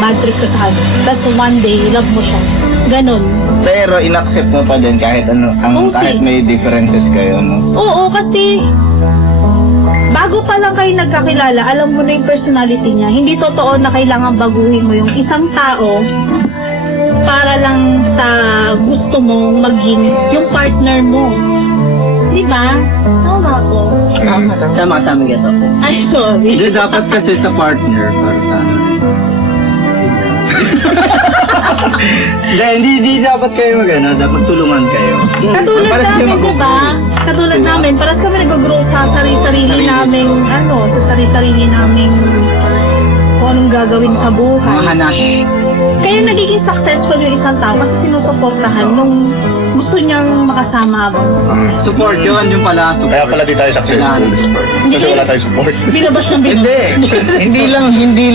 bad trip ka sa kanya. Tapos one day, love mo siya. Ganon. Pero inaccept mo pa din kahit Oo, kahit may differences kayo, no? Oo, kasi bago pa lang kayo nagkakilala, alam mo na yung personality niya. Hindi totoo na kailangan baguhin mo yung isang tao para lang sa gusto mo maging yung partner mo. Di ba? Tama ko. Sama-sama ka to. Ay, sorry. Hindi, dapat kasi sa partner para sa ano. Hindi dapat kayo dapat tulungan kayo. Katulad Para sila namin, di mag-grow. ba? Katulad namin, paras kami nag-grow sa sarili-sarili naming, sa sarili-sarili naming kung anong gagawin sa Mga buhay. hanash. Kaya nagiging successful yung isang tao kasi sinusuportahan nung gusto niyang makasama habang Support yun, yung pala support. Kaya pala di tayo successful. Kasi wala tayong support. binabash ng Hindi. Hindi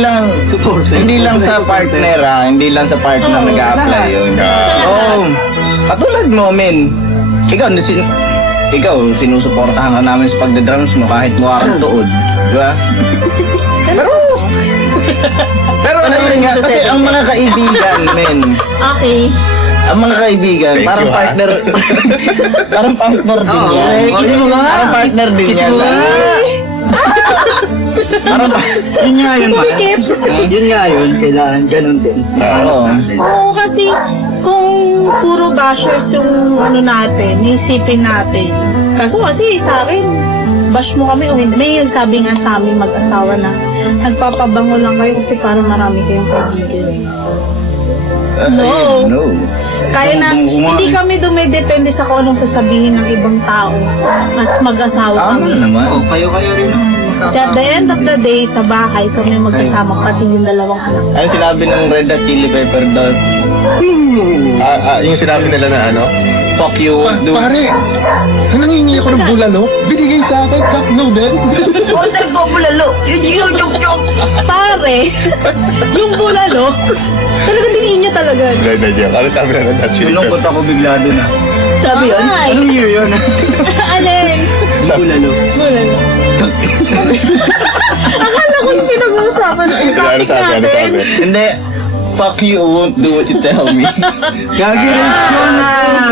lang sa partner hindi lang sa partner Oo, nag-a-apply yun. Oo. Katulad mo, men. Ikaw, sinusuportahan ka namin sa pagdadrums mo kahit mukha kang tuod. Di ba? Pero ayun nga, kasi ang mga kaibigan, men. Okay. Ang mga kaibigan, Thank parang you, ha? partner. Parang partner din yan. Kiss mo nga. Parang partner din Kiss yan. mo nga. Parang Yun nga yun, man. Pikip. Yun nga yun, kailangan ganun din. Oo. Oo, kasi kung puro bashers yung natin, isipin natin. Kaso kasi sa akin, bash mo kami o hindi. May nagsabi nga sa amin mag-asawa na nagpapabango lang kayo kasi parang marami kayong kaibigan. No. No. Kaya na, hindi kami dumidepende sa kung anong sasabihin ng ibang tao. Mas mag-asawa Tama kami. naman. Oh, kayo rin. Kasi at the end of the day, sa bahay kami magkasama, pati yung dalawang anak. Ano sinabi ng Red Hot Chili Pepper doon? Yung sinabi nila na ano? Fuck you, won't do. Pare, nangingi ako ng bulalo. Binigay sa akin, cup noodles. Order ko bulalo. Yun, Pare, yung bulalo, talaga diniin niya talaga. Ganda dyan. Ano sabi na ng Chili Nalungkot ako bigla dun ah. Sabi yun? Anong year yun? Alin? Bulalo. Bulalo. Akala ko yung pinag-uusapan ng Ano sabi? Hindi. Fuck you, won't do what you tell me. Gagi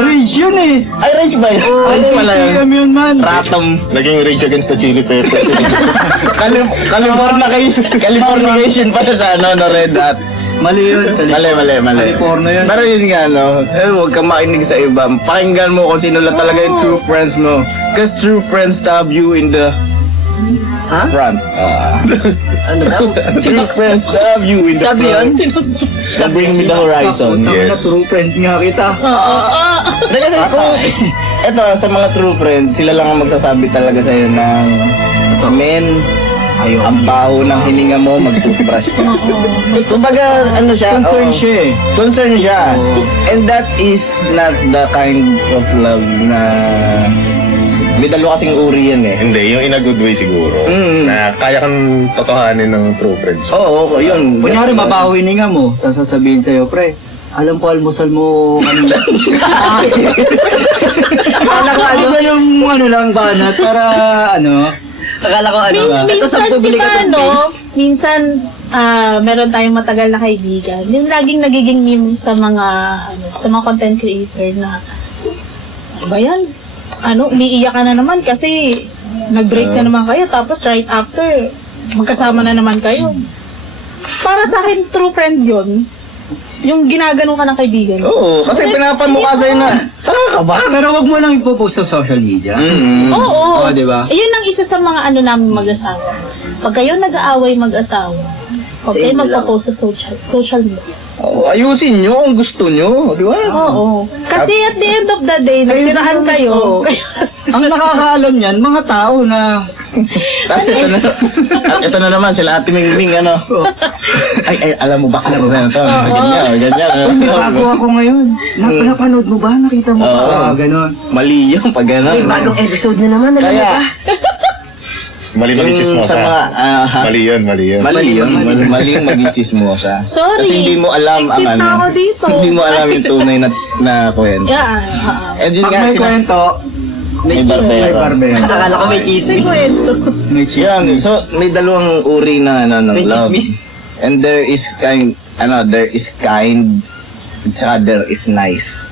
rage yun eh. Ay, Rage ba yun? Oh, Ay, pala yun. ATM yun man. Ratom. Naging rage against the Chili Peppers. Californication pala sa no, Red Hot. Mali yun. Mali. California yun. Pero yun nga, no, huwag kang makinig sa iba. Pakinggan mo kung sino lang talaga yung true friends mo. Because true friends stab you in the front. Ano daw? True friends stab you in the Sabi front. yun? So bring me the horizon. Yes. Na true friend nga kita. Kasi kung, eto, sa mga true friends, sila lang ang magsasabi talaga sa'yo ng, men, ang baho ng hininga mo, mag-toothbrush ka. Kumbaga, ano siya? Concern siya eh. Concern siya. And that is not the kind of love na... May dalawa kasing uri yan eh. Hindi, yung in a good way siguro. Mm. Na kaya kang totohanin ng true friends. Oo, yun. Kunyari, mabaho hininga mo, tapos sasabihin sa'yo, pre, alam ko almusal mo kanina. Akala ko ano yung lang banat para ano. Akala ko ano. Ito sa Minsan, bibili di ka ba, ng face. minsan, meron tayong matagal na kaibigan. Yung laging nagiging meme sa mga, sa mga content creator na, ano ba yan? Umiiyak ka na naman kasi nag-break na naman kayo, tapos right after, magkasama na naman kayo. Para sa akin, true friend yun. Yung ginaganon ka ng kaibigan. Oo, kasi pinapamukha sa'yo na, tanga ka ba? Pero wag mo lang ipopost sa social media. Oo. Oo, di ba? Yun ang isa sa mga namin mag-asawa. Pag kayo nag-aaway mag-asawa, huwag kayo magpa-post sa social media. Oo, ayusin nyo kung gusto nyo, di ba? Oo. Kasi at the end of the day, nagsiraan kayo. Ang nakakaalam niyan, mga tao na Tapos ito na naman, sila Ate Mingming, ano. Ay, alam mo ba ito? Ganyan. bago ako ngayon. Napanood mo ba? Nakita mo ba? Oo. Ganon. Mali yung pag gano'n. Bagong episode na naman. Alam mo Kaya, ba? Mali maging yung sa mga, chismosa. Mali yun. mali yung maging chismosa. Sorry. Kasi hindi mo alam ang Exit na ako dito. Hindi mo alam yung tunay na kwento. Yeah. And yun Pag nga, may kwento, may may barbero. barbero. Akala ko may May chismis. kwento. May Yan, so may dalawang uri na ng May love. chismis. And there is kind at saka there is nice.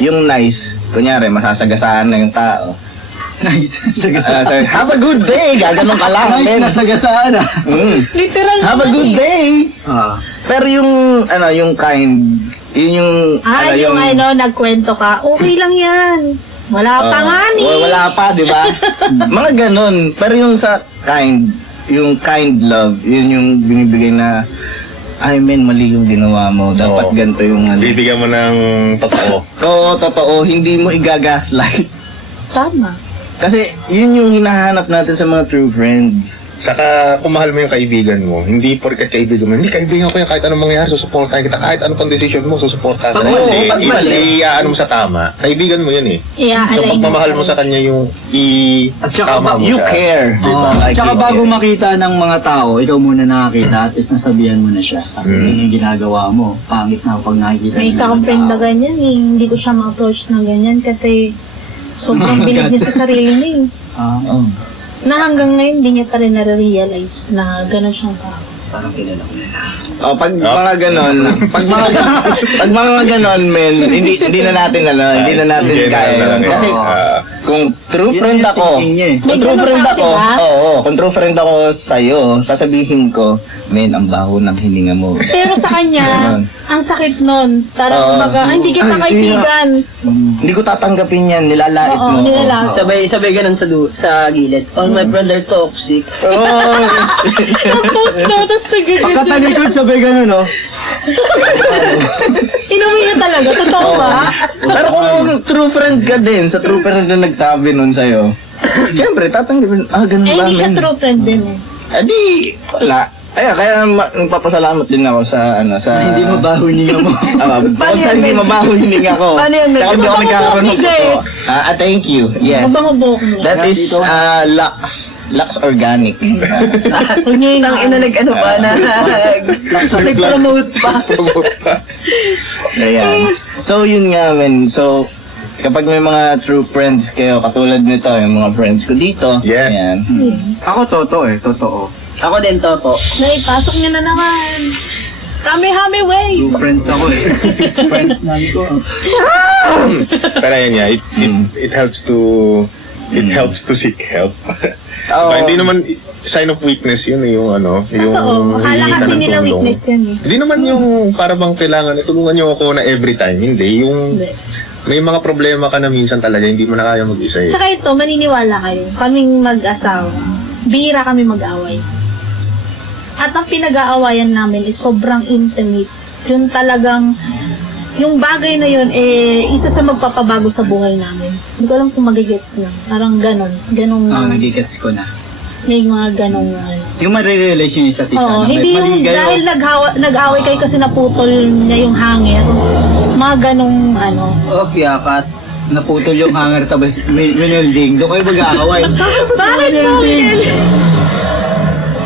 Yung nice, kunyari masasagasaan na yung tao. Nice. Sabi, have a good day! Gaganon ka lang, Nice men. na sagasaan ah. Literal. Have a good day! Ah. Pero yung, yung kind, yun yung, Yung nagkwento ka, okay lang yan. Wala pa nga ni. Wala pa, di ba? Mga ganon. Pero yung sa yung kind love, yun yung binibigay na, ay men, mali yung ginawa mo. Dapat Oo. ganito yung Bibigyan mo ng totoo. Oo, totoo. Hindi mo igagaslight. Tama. Kasi yun yung hinahanap natin sa mga true friends. Saka, kung mahal mo yung kaibigan mo, hindi porket kaibigan mo, hindi kaibigan ko yan, kahit anong mangyari, susuportahan kita, kahit anong pang decision mo, susuportahan Pag kita. mali, pag mali. Ano mo sa tama, kaibigan mo yun eh. So, pag mamahal mo sa kanya yung At saka tama mo You siya. care, di ba? Like Tsaka you bago care. makita ng mga tao, ikaw muna nakakita at least nasabihan mo na siya. Kasi yun yung ginagawa mo. Pangit na pag nakikita May ng isa kong mga friend na tao. ganyan eh. Hindi ko siya ma-approach ng ganyan kasi sobrang bilib niya sa sarili niya eh. Ah, Oh. Na hanggang ngayon, hindi niya pa rin nare-realize na gano'n siyang tao. parang kilala ko na. Oh, pag mga ganon, pag mga ganon, men, hindi na natin hindi na natin Hindi na kaya lang, yun. Kasi kung true Yun friend yung ako, thinking niya eh. kung May true ganun friend ka, ako, diba? oo, kung true friend ako sa'yo, sasabihin ko, men, ang baho ng hininga mo. Pero sa kanya, Ganon. ang sakit nun. Oo. Parang hindi kita Ay, kaibigan. Hindi ko tatanggapin yan, nilalait Oo, mo. nilalait. Sabay ganun sa gilid. All my friends are toxic. Oh, Tapos no, tapos Pagkatalikod sabay gano'n, no? inuwi niya talaga. Totoo ba? pero kung true friend ka din, sa true friend na nagsabi nun sa'yo, siyempre, tatanggapin, ganun Eh, ba, hindi siya men? true friend din eh. Adi, wala. Kaya nagpapasalamat din ako sa Hindi mabaho niya mo. Bukod sa hindi mabaho hininga ko. Paano yan, men? Saka hindi ako nagkakaroon ng Jess. totoo. Thank you. Yes. Mabango-buhok mo. That is Lux Organic. Huwag niya yun ang nag-ano pa na nag-promote pa. Ayan. So, yun nga, men. So, kapag may mga true friends kayo, katulad nito, yung mga friends ko dito. Yeah. Ayan. Ako totoo. Ako din, Toto. Pasok niya na naman. Kami-hami way. True friends ako eh. Friends namin ko. Pero yan nga, it helps to seek help. Oo. Hindi naman sign of weakness yun eh, yung Totoo. Akala hihingi ka kasi ng nila tulong. weakness yun eh. Hindi naman yung para bang kailangan tulungan niyo ako na every time. Hindi, yung Hindi. may mga problema ka na minsan talaga hindi mo na kaya mag-isa eh. Tsaka ito, maniniwala kayo. Kaming mag-asawa. Bihira kami mag-away. At ang pinag-aawayan namin is sobrang intimate. Yung talagang, yung bagay na yun, isa sa magpapabago sa buhay namin. Hindi ko alam kung magigets nyo. Parang ganon. Ganong, Nagigets ko na. may mga ganong, Yung marirealize yung isa't isa. Oo, na hindi may yung mali kayo. dahil nag-away kayo kasi naputol niya yung hangin. Mga ganong, Oh, piyakat. Naputol yung hanger tapos winelding. Doon kayo mag-aaway. Bakit mo?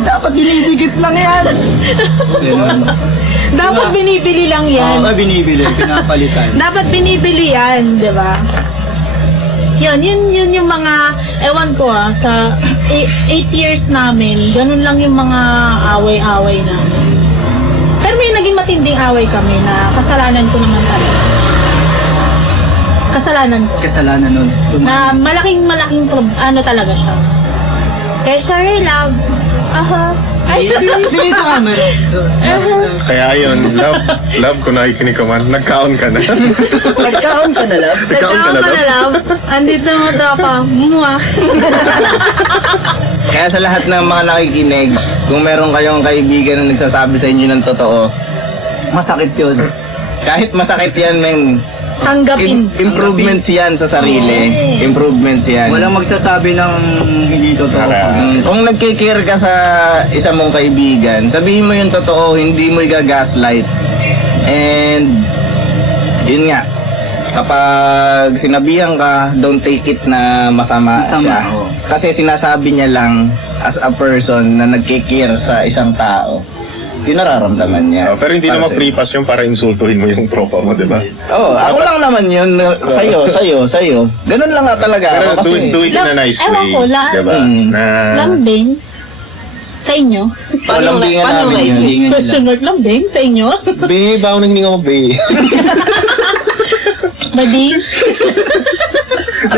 Dapat dinidikit lang yan. Dapat binibili lang yan. Oo, binibili. Pinapalitan. Dapat binibili yan, di ba? Yun yung mga, ewan ko sa 8 years namin, ganun lang yung mga away-away namin. Pero may naging matinding away kami na kasalanan ko naman talaga. Kasalanan ko. Kasalanan nun. Na malaking talaga siya. Kaya sorry, love. Ay, Tingin sa camera. Kaya yun, love kung nakikinig ka man, nagkaon ka na. Nagkaon ka na lang. Nagkaon ka na, nagkaon ka na, love. love. Andito mo, tropa. Mua. Kaya sa lahat ng mga nakikinig, kung meron kayong kaibigan na nagsasabi sa inyo ng totoo, Masakit yun. kahit masakit yan, men, Tanggapin. improvements yan sa sarili. Yes. Improvements yan. Walang magsasabi ng hindi totoo. Kung nagkikare ka sa isa mong kaibigan, sabihin mo yung totoo, hindi mo i-gaslight. And, yun nga, kapag sinabihan ka, don't take it na masama siya. oo. Kasi sinasabi niya lang as a person na nagkikare sa isang tao. Yun nararamdaman niya. Pero hindi naman free pass yung para insultuhin mo yung tropa mo, di ba? Oo, ako lang naman yun. Sa'yo. Ganun lang nga talaga. Pero Ako kasi, do it in a nice Ewan way. ko, Diba? Na, Lambing. Sa inyo? lambingan paano namin nice yun. way? Question mark, lambing sa inyo? be, baon ng hininga mo, be. Bading?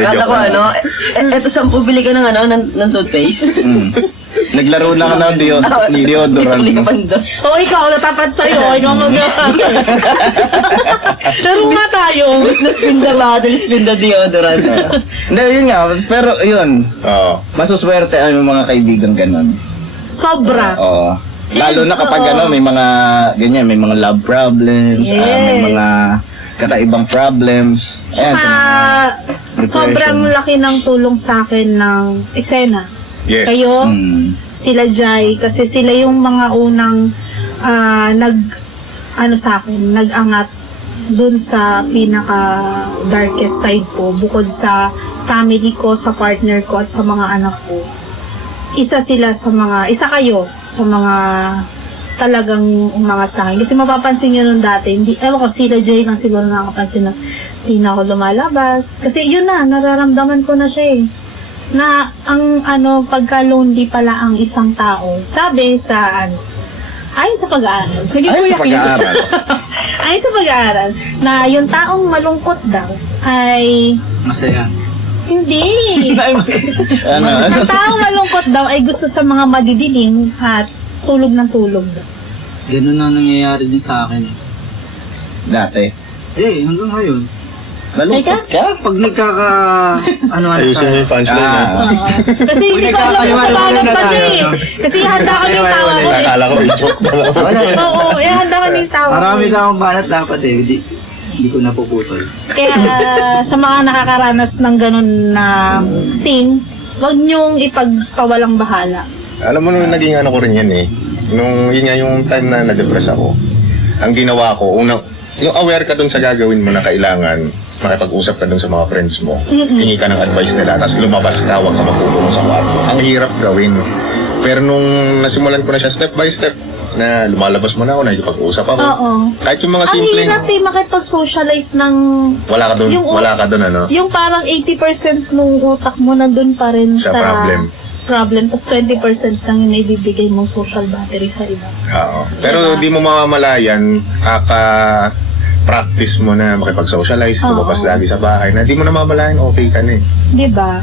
Akala ko eto 10 bili ka ng ng toothpaste. Naglaro na ka ng deodorant. Isang daw. O ikaw, natapat sa'yo. Ikaw mag-gamit. Laro nga tayo. Spin the bottle, spin the deodorant. Hindi, yun nga. Pero yun, Oo. masuswerte ang mga kaibigan ganun. Sobra. Oo. Lalo na kapag may mga ganyan, may mga love problems, may Yes. mga kakaibang problems. Ayan, Saka, depression. sobrang laki ng tulong sa akin ng eksena. Yes. Kayo, Mm. sila Jai, kasi sila yung mga unang sa akin, nag-angat dun sa pinaka darkest side ko, bukod sa family ko, sa partner ko, at sa mga anak ko. Isa kayo sa mga talagang umangat sa akin. Kasi mapapansin nyo nung dati, ewan ko, sila Jay lang siguro nakakapansin na hindi na ako lumalabas. Kasi yun na, nararamdaman ko na siya eh. Na pagka-lonely pala ang isang tao. Sabi sa ayon sa pag-aaral. Ayon sa pag-aaral, na yung taong malungkot daw ay Masaya. hindi. Ano? Ang taong malungkot daw ay gusto sa mga madidilim at tulog ng tulog daw. Ganun na nangyayari din sa akin. Dati. Hanggang ngayon. Malungkot ka? Pag Ayusin mo yung punchline Ah. na. Kasi hindi ko alam kung paano kasi. Kasi handa kami yung tawa ko eh. Nakala ko may joke pala. Oo, handa kami yung tawa ko. Marami na akong banat dapat Hindi ko napuputol. Kaya sa mga nakakaranas ng ganun na scene, wag niyong ipagpawalang bahala. Alam mo nung naging ko rin yan eh. Yun nga yung time na na-depress ako. Ang ginawa ko, yung aware ka dun sa gagawin mo na kailangan makipag-usap ka dun sa mga friends mo. Hingi ka ng advice nila, tapos lumabas ka, huwag ka makulong sa kwarto. Ang hirap gawin. Pero nung nasimulan ko na siya step by step, na lumalabas mo na ako, nakikipag-usap ako. Oo. Kahit yung mga Ang simpleng, hirap makipag-socialize ng wala ka dun ano, yung parang 80% nung utak mo nandun pa rin sa sa problem. Tapos 20% lang yung ibibigay mong social battery sa iba. Oo. Pero di mo mamamalayan, practice mo na makipag-socialize, lumabas lagi sa bahay, na di mo na mamalayan, okay ka na eh. Diba?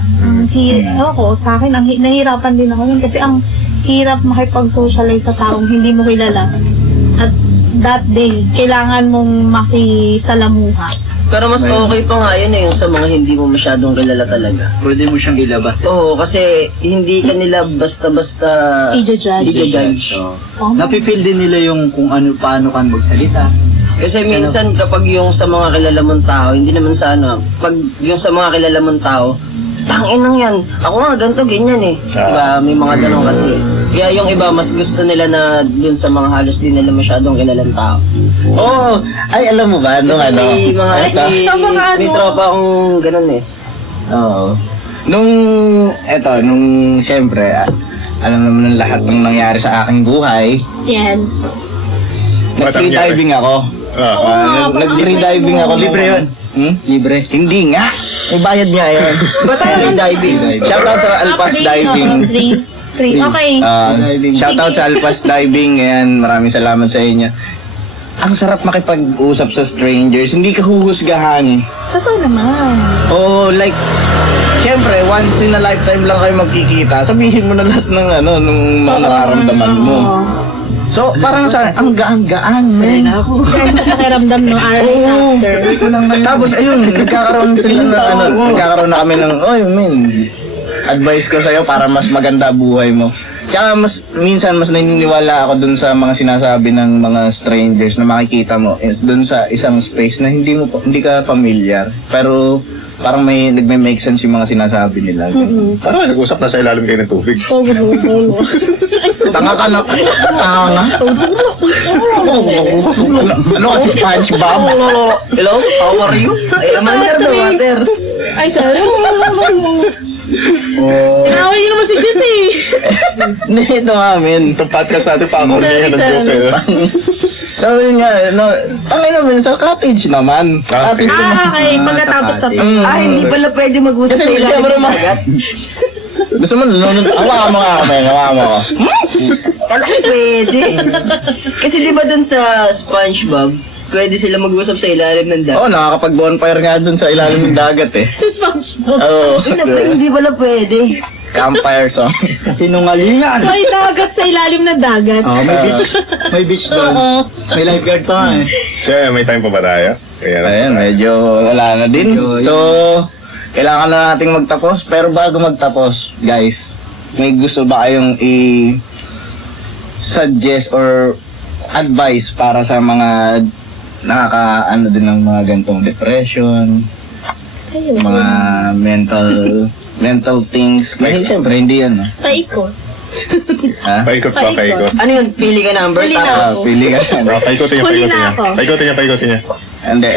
Ako, sa akin, nahirapan din ako yun kasi ang hirap makipag-socialize sa taong hindi mo kilala. At that day, kailangan mong makisalamuha. Pero mas okay pa nga yun yung sa mga hindi mo masyadong kilala talaga. Pwede mo siyang ilabas. Oo, kasi hindi ka nila basta-basta i-judge. Napipil din nila yung kung paano ka magsalita. Kasi minsan kapag yung sa mga kilala mong tao, hindi naman sa pag yung sa mga kilala mong tao, tangin lang yan. Ako nga, ganito, ganyan eh. Diba? May mga ganun kasi. Kaya yung iba, mas gusto nila na dun sa mga halos di nila masyadong kilalang tao. Oo. Ay, alam mo ba? Nung Kasi may tropa akong ganun eh. Oo. Nung siyempre, alam naman ng lahat ng nangyari sa aking buhay, Yes. nag-free diving ako. Nag-free diving ako. Libre yun. Libre? Hindi nga. May bayad nga yun. Ba't tayo diving? Shoutout sa Alpas Diving. Free. Okay. Shoutout sa Alpas Diving. Ayan, maraming salamat sa inyo. Ang sarap makipag-usap sa strangers. Hindi ka huhusgahan. Totoo naman. Oo, like, syempre, once in a lifetime lang kayo magkikita. Sabihin mo na lahat ng nung mga nararamdaman mo. So, parang ang gaan-gaan, man. Kahit sa pakiramdam no, actor. Tapos, ayun, nagkakaroon na kami ng, advice ko sa'yo para mas maganda buhay mo. Tsaka minsan mas naniniwala ako dun sa mga sinasabi ng mga strangers na makikita mo is dun sa isang space na hindi ka familiar. Pero parang nagme-make sense yung mga sinasabi nila. Parang nag-usap na sa ilalim kayo ng tubig. Tanga ka na. Ano kasi SpongeBob? Hello? How are you? I'm under the water. Ay, sorry. Inaway niyo naman si Jess eh. Hindi, ito amin. Itong podcast natin, pa-ako niya ng joke eh. So yun nga, tangin naman sa cottage naman. Cottage naman. Okay, pagkatapos sa Hindi pala pwede mag-usap Kasi sa ilalim siyempre, ng dagat. Gusto mo, hawakan mo nga kami, hawakan mo ako. Kala pwede. Kasi di ba dun sa SpongeBob, pwede sila mag-usap sa ilalim ng dagat. Oo, nakakapag-bonfire nga dun sa ilalim ng dagat eh. SpongeBob. Oo. Hindi pala pwede. Campfire song. Sinungalingan. May dagat sa ilalim ng dagat. Oh, may beach. May beach doon. Oo. May lifeguard pa nga eh. Siya, may time pa ba tayo? Ayan, medyo wala na din. So, kailangan na nating magtapos. Pero bago magtapos, guys, may gusto ba kayong i-suggest or advice para sa mga nakaka-ano din ng mga gantong depression, Ayun. mga mental things. Kasi siyempre, hindi yan. Paikot. Ha? Paikot pa, paikot. Ano yun? Pili ka number Huli na tapos. ako. Pili ka na. Paikotin niya, Huli paikotin na niya. ako. Paikotin niya. Hindi.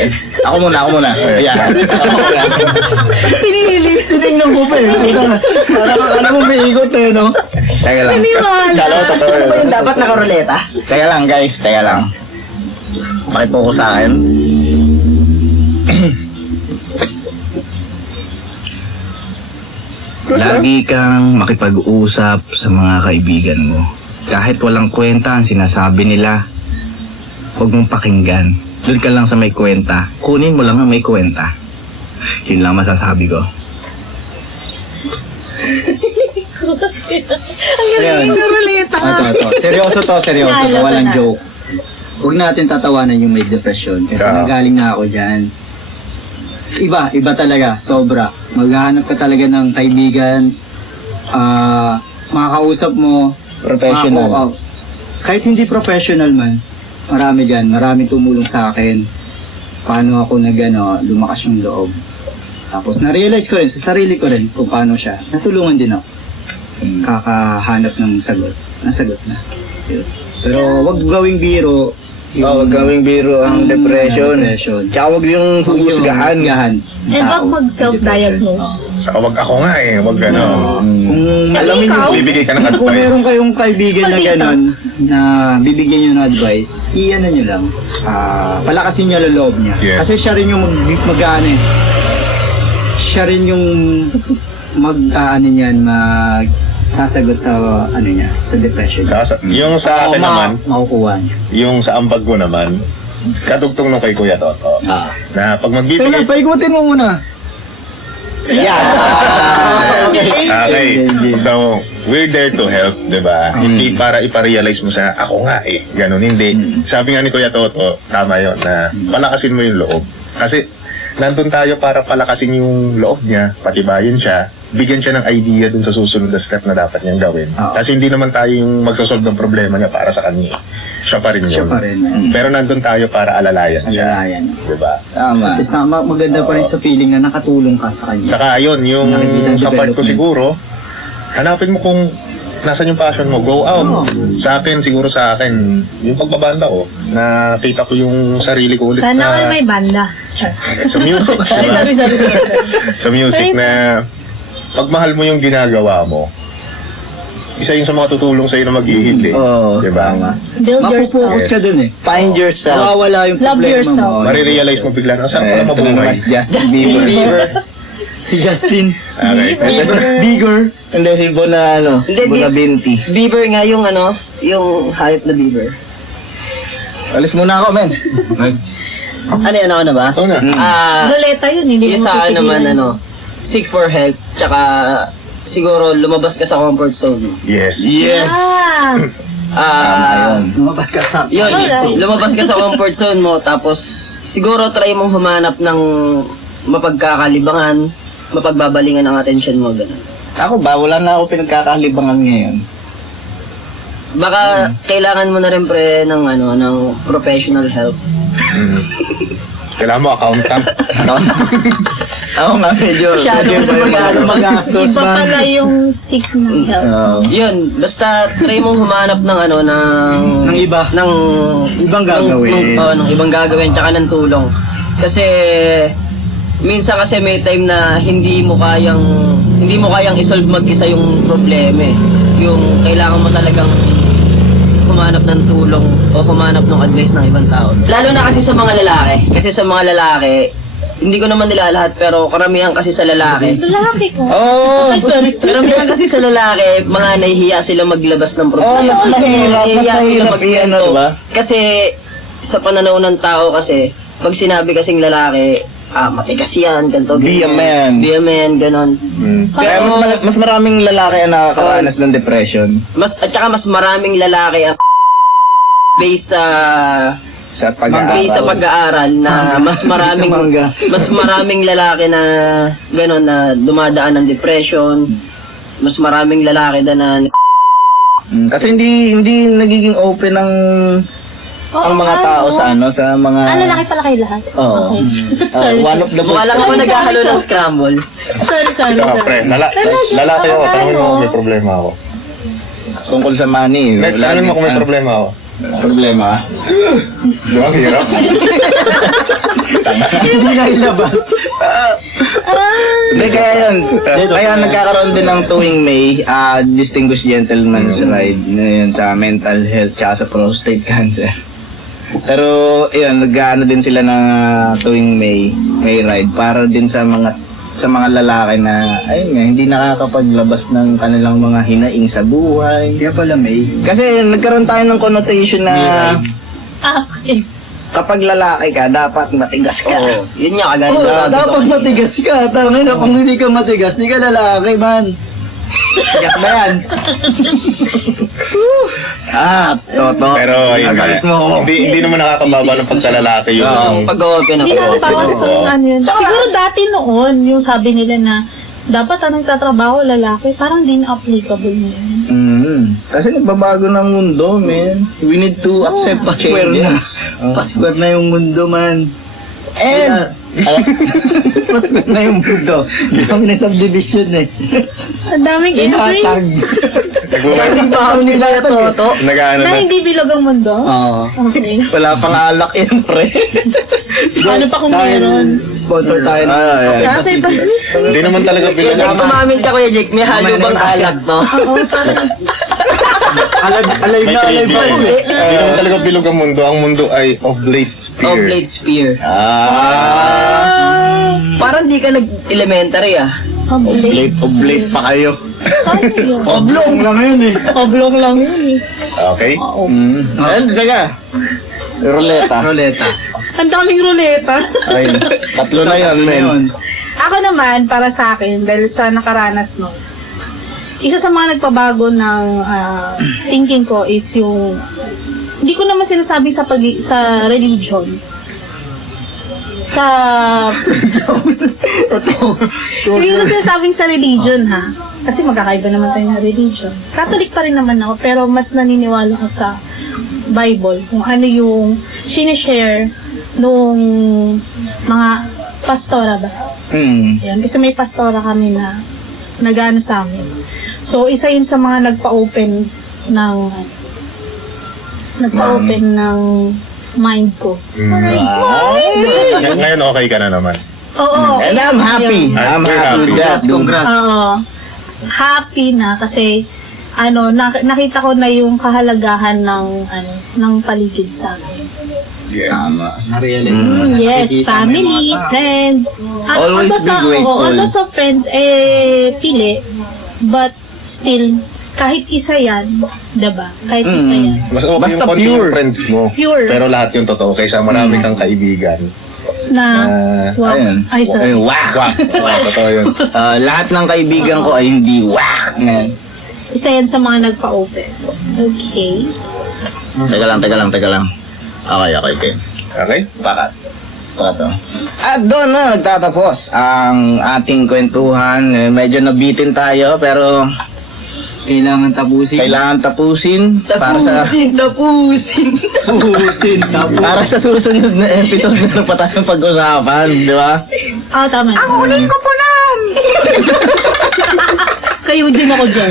Ako muna. Ayan. Pinili. Tinignan mo pa eh. Parang ano mo may ikot eh, no? Teka lang. Piniwala. Ano ba yung dapat nakaruleta? Teka lang guys, teka lang. Pakipokus sa akin. Lagi kang makipag-usap sa mga kaibigan mo. Kahit walang kwenta ang sinasabi nila, huwag mong pakinggan. Doon ka lang sa may kwenta. Kunin mo lang ang may kwenta. Yun lang masasabi ko. Ang galing ng ruleta. Ito. Seryoso to. Lalo Walang na. joke. Huwag natin tatawanan yung may depression. Kasi Yeah. nagaling na ako dyan. Iba talaga. Sobra. Maghahanap ka talaga ng kaibigan. Makakausap mo. Professional. Kahit hindi professional man. Marami dyan. Marami tumulong sa akin. Paano ako lumakas yung loob. Tapos na-realize ko rin sa sarili ko rin kung paano siya. Natulungan din ako. Kakahanap ng sagot. Nasagot na. Yun. Pero wag gawing biro. Huwag gawing biro ang depression. Tsaka huwag yung huhusgahan. And wag mag-self-diagnose. Sa wag ako nga eh, wag Kung Alamin ikaw, bibigay ka ng Kung meron advice. kayong kaibigan na Maldita. gano'n, na bibigyan nyo ng advice, i-ano nyo lang, palakasin nyo ang loob niya. Yes. Kasi siya rin yung mag-ano eh. Siya rin yung sasagot sa niya, sa depression. Yung sa akin naman, Makukuha niya. yung sa ambag ko naman, kadugtong nung kay Kuya Toto, na pag Teka, magbibigay, paikutin mo muna. okay, so, we're there to help, di ba? Hindi para iparealize mo sa, ako nga eh, ganun, hindi. Sabi nga ni Kuya Toto, tama yun, na palakasin mo yung loob. Kasi, nandun tayo para palakasin yung loob niya, patibayin siya, bigyan siya ng idea dun sa susunod na step na dapat niyang gawin. Oo. Kasi hindi naman tayo yung magsasolve ng problema niya para sa kanya. Siya pa rin Siya yun. pa rin. Pero nandun tayo para alalayan siya. Alalayan. Diba? Tama. Tapos maganda pa rin sa feeling na nakatulong ka sa kanya. Saka yun, yung Nakikita ang sa part ko development. siguro, hanapin mo kung nasan yung passion mo, go out. Sa akin, siguro sa akin, yung pagbabanda ko, nakita ko yung sarili ko ulit Sana all na may banda. sa music. Sorry. Sa music na pagmahal mo yung ginagawa mo, isa yung sa mga tutulong sa'yo na mag-ihil eh. Oo, Diba? tama. Build yourself. Mapupokus ka dun eh. Find yourself. Mawawala yung Love problema yourself. mo. Marirealize mo bigla na, saan Ito pala na mabuhay? naman si Justin Bieber. Si Justin. Okay. Bigger. Hindi, si Bona, Hindi, Bona Binti. Bieber nga yung yung hype na Bieber. Alis muna ako, men. Ano yan ako na ba? Ito na. Ruleta yun, hindi Yung mo sa naman mapipigilan. seek for help, tsaka siguro lumabas ka sa comfort zone mo. Yes. Yes. Ah, Lumabas ka sa... Yun, Alright. lumabas ka sa comfort zone mo, tapos siguro try mong humanap ng mapagkakalibangan, mapagbabalingan ang atensyon mo, gano'n. Ako ba, wala na ako pinagkakalibangan ngayon. Baka kailangan mo na rin pre ng ng professional help. Kailangan mo accountant. Ako nga, medyo Magastos iba ba? pala yung sick ng health. Yun, basta try mong humanap ng Ng iba. ng Ibang gagawin. ng ibang gagawin tsaka ng tulong. Kasi minsan kasi may time na hindi mo kayang isolve mag-isa yung problema eh. Yung kailangan mo talagang humanap ng tulong o humanap ng advice ng ibang tao. Lalo na kasi sa mga lalaki. Kasi sa mga lalaki, hindi ko naman nila lahat pero karamihan kasi sa lalaki. Lalaki ko. Oh! Ay, sorry. Karamihan kasi sa lalaki, mga nahihiya sila maglabas ng problema. Oh, mas mahirap. Mas Nahihiya sila mahirap yan, magkwento. diba? Kasi sa pananaw ng tao kasi, pag sinabi kasing lalaki, matigas yan, ganito, Be a ganyan. man. Be a man, ganon. Kaya mas maraming lalaki ang nakakaranas ng depression. At saka mas maraming lalaki ang based Sa pag-aaral. based sa pag-aaral na mas maraming lalaki na ganon na dumadaan ng depression, mas maraming lalaki na Kasi hindi nagiging open ang mga tao sa sa mga... lalaki pala kayo lahat? Oo. Okay. Sorry. One of the mukha lang ako naghahalo ng scramble. Sorry. Lalaki ako, tanongin mo kung may problema ako. Tungkol sa money. Tanongin mo kung may problema ako. Problema? Di ba, ang hirap? Hindi na ilabas. Hindi, kaya yun. Kaya nagkakaroon din ng tuwing May, Distinguished Gentleman's Ride na yun sa mental health tsaka sa prostate cancer. Pero, yun, nag-ano din sila ng tuwing May ride para din sa mga lalaki na, ayun nga, hindi nakakapaglabas ng kanilang mga hinaing sa buhay. Kaya pala May. Kasi nagkaroon tayo ng connotation na Okay. kapag lalaki ka, dapat matigas ka. Oo. Yun nga, kagaya Oo, ng sabi ko dapat kanina. matigas ka. Tangin na, kung hindi ka matigas, di ka lalaki, man. Tigas ba yan? Toto. Pero, ayun nga. Nagalit mo ako. Hindi naman nakakababa ng pagkalalaki yun. Pag-open Hindi ako. na bawas ng ano yun. Siguro dati noon, yung sabi nila na dapat anong tatrabaho lalaki, parang din applicable na yun. Kasi nagbabago ng mundo, man. We need to accept Pasquare na. changes. Pasquare na yung mundo, man. And, Pasquare na yung mundo. Kami na subdivision eh. Ang daming entries Kaming baon nila Toto. Nag-ano na na. hindi bilog ang mundo. Oo. Okay. wala pang alak yan, pre. Ano pa kung meron? Sponsor tayo. Kasi ba? Hindi naman talaga Kaya pinag- kumamin ka, Kuya Jake, may halo bang alak, no? Oo, parang Alay na, alay pa. Hindi naman talaga bilog ang mundo. Ang mundo ay oblate spear. Oblate spear. Parang di ka nag-elementary, Oblate pa kayo. Saan yun? Oblong lang yun eh. Oblong lang yun eh. Okay? And, teka. Ruleta. Roleta. Ang daming ruleta. Ayun. Tatlo na yun, men. Ako naman, para sa akin, dahil sa nakaranas no, isa sa mga nagpabago ng thinking ko is yung, hindi ko naman sinasabi sa religion. Hindi ko sinasabing sa religion, ha? Kasi magkakaiba naman tayo ng religion. Catholic pa rin naman ako, pero mas naniniwala ko sa Bible, kung ano yung sinishare nung mga pastora ba? Yan, kasi may pastora kami na nag-ano sa amin. So, isa yun sa mga nagpa-open ng mind ko. Ngayon okay ka na naman. Oo. And I'm happy. I'm We're happy with that. Congrats. Oo. Happy na kasi nakita ko na yung kahalagahan ng paligid sa akin. Yes. Na-realize mo. Yes, Nakikita mo yung family, mga tao. friends. Always be grateful. Although sa friends, pili. But still, kahit isa yan, diba? Kahit isa yan. Mas okay Basta yung konti pure. yung friends mo. Pure. Pero lahat yung totoo. Kaysa marami kang kaibigan. Wow. Ayun. Ay, sorry. Ayun, whack. Totoo yun. Lahat ng kaibigan ko ay hindi whack, man. Isa yan sa mga nagpa-open. Okay. Teka lang. Okay. Okay? Pakat. At doon na nagtatapos ang ating kwentuhan. Medyo nabitin tayo pero Kailangan tapusin. para sa Tapusin. para sa susunod na episode meron pa tayong pag-usapan, di ba? Tama. Ang huling ko po lang! Kayo din ako dyan.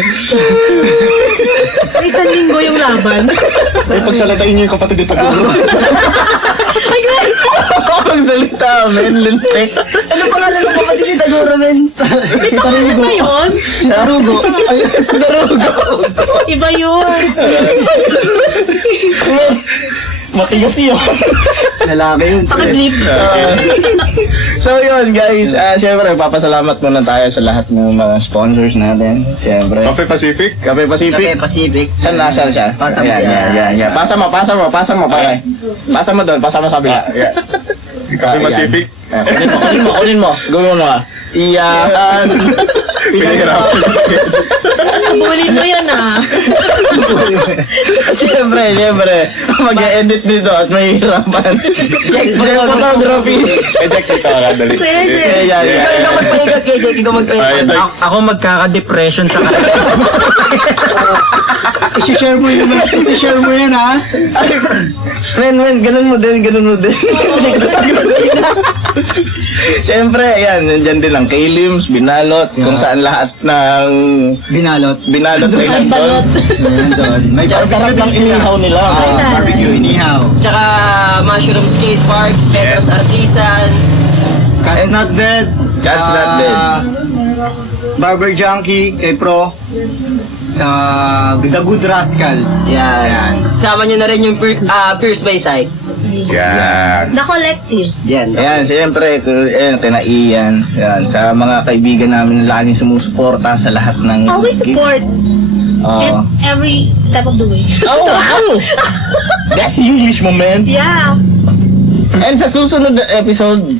Isang linggo yung laban. Ay, pagsalatain niyo yung kapatid ni Taguro. Ay, guys! Kapag salita, men, lintik. Ano pangalan ng kapatid ni Taguro, men? Ano ba yun? Tarugo. Iba yun. Matigas yun. Lalaki yun. Pakiblip. So yun guys, syempre papasalamat muna tayo sa lahat ng mga sponsors natin. Syempre. Cafe Pacific? Cafe Pacific. Cafe Pacific. Saan nasa siya? Pasa mo. Yan. Pasa mo, pare. Pasa mo doon, pasa mo sa kabila. Yeah. Cafe Ayan. Pacific? Kunin mo. Gawin mo nga. Iyan. Pinahirapan. Bulin mo yun ah. Siyempre. Mag-edit dito at may hirapan. Check photography. Eject dito ka, dali. Pwede. Yan. Ikaw magpaligat kay Jake, ikaw Ay, magpaligat. ito. Ako magkaka-depression sa kanila. I-share mo yan ha. Men, ganun mo din. Siyempre, ayan, nandyan din ang K-Lims, Binalot, kung saan lahat ng Binalot. Binalot ay nandun. Ayan doon. May Ang sarap ng inihaw nila. barbecue, inihaw. Tsaka Mushroom Skate Park, Petros Artisan. Cat's Not Dead. Cat's Not Dead. Barber Junkie kay Pro. Sa The Good Rascal. Yan. Sama nyo na rin yung Pierce Bayside. Yan. The Collective. Yan. Ayan, siyempre, kina Ian, yan, sa mga kaibigan namin na laging sumusuporta sa lahat ng... Always support. Oo. Every step of the way. Oh, wow! That's English mo, man. Yeah. And sa susunod na episode,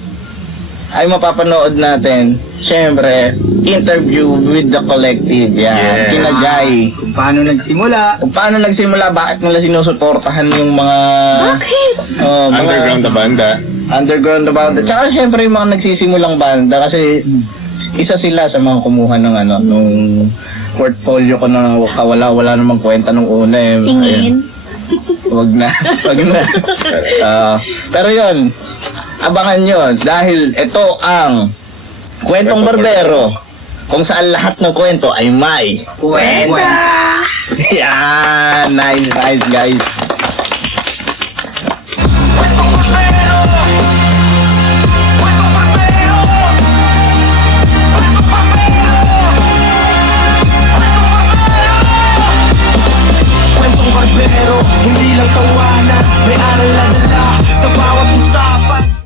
ay mapapanood natin, syempre, interview with the collective. Yan, Yes. kina Jai. Kung paano nagsimula. Kung paano nagsimula, bakit nila sinusuportahan yung mga... Bakit? mga Underground na banda. Underground na banda. Tsaka syempre yung mga nagsisimulang banda kasi isa sila sa mga kumuha ng nung portfolio ko na wala namang kwenta nung una eh. Tingin. Wag na. Pero yun, abangan nyo dahil ito ang Kwentong Barbero kung saan lahat ng kwento ay may Kwenta! yan, nice guys.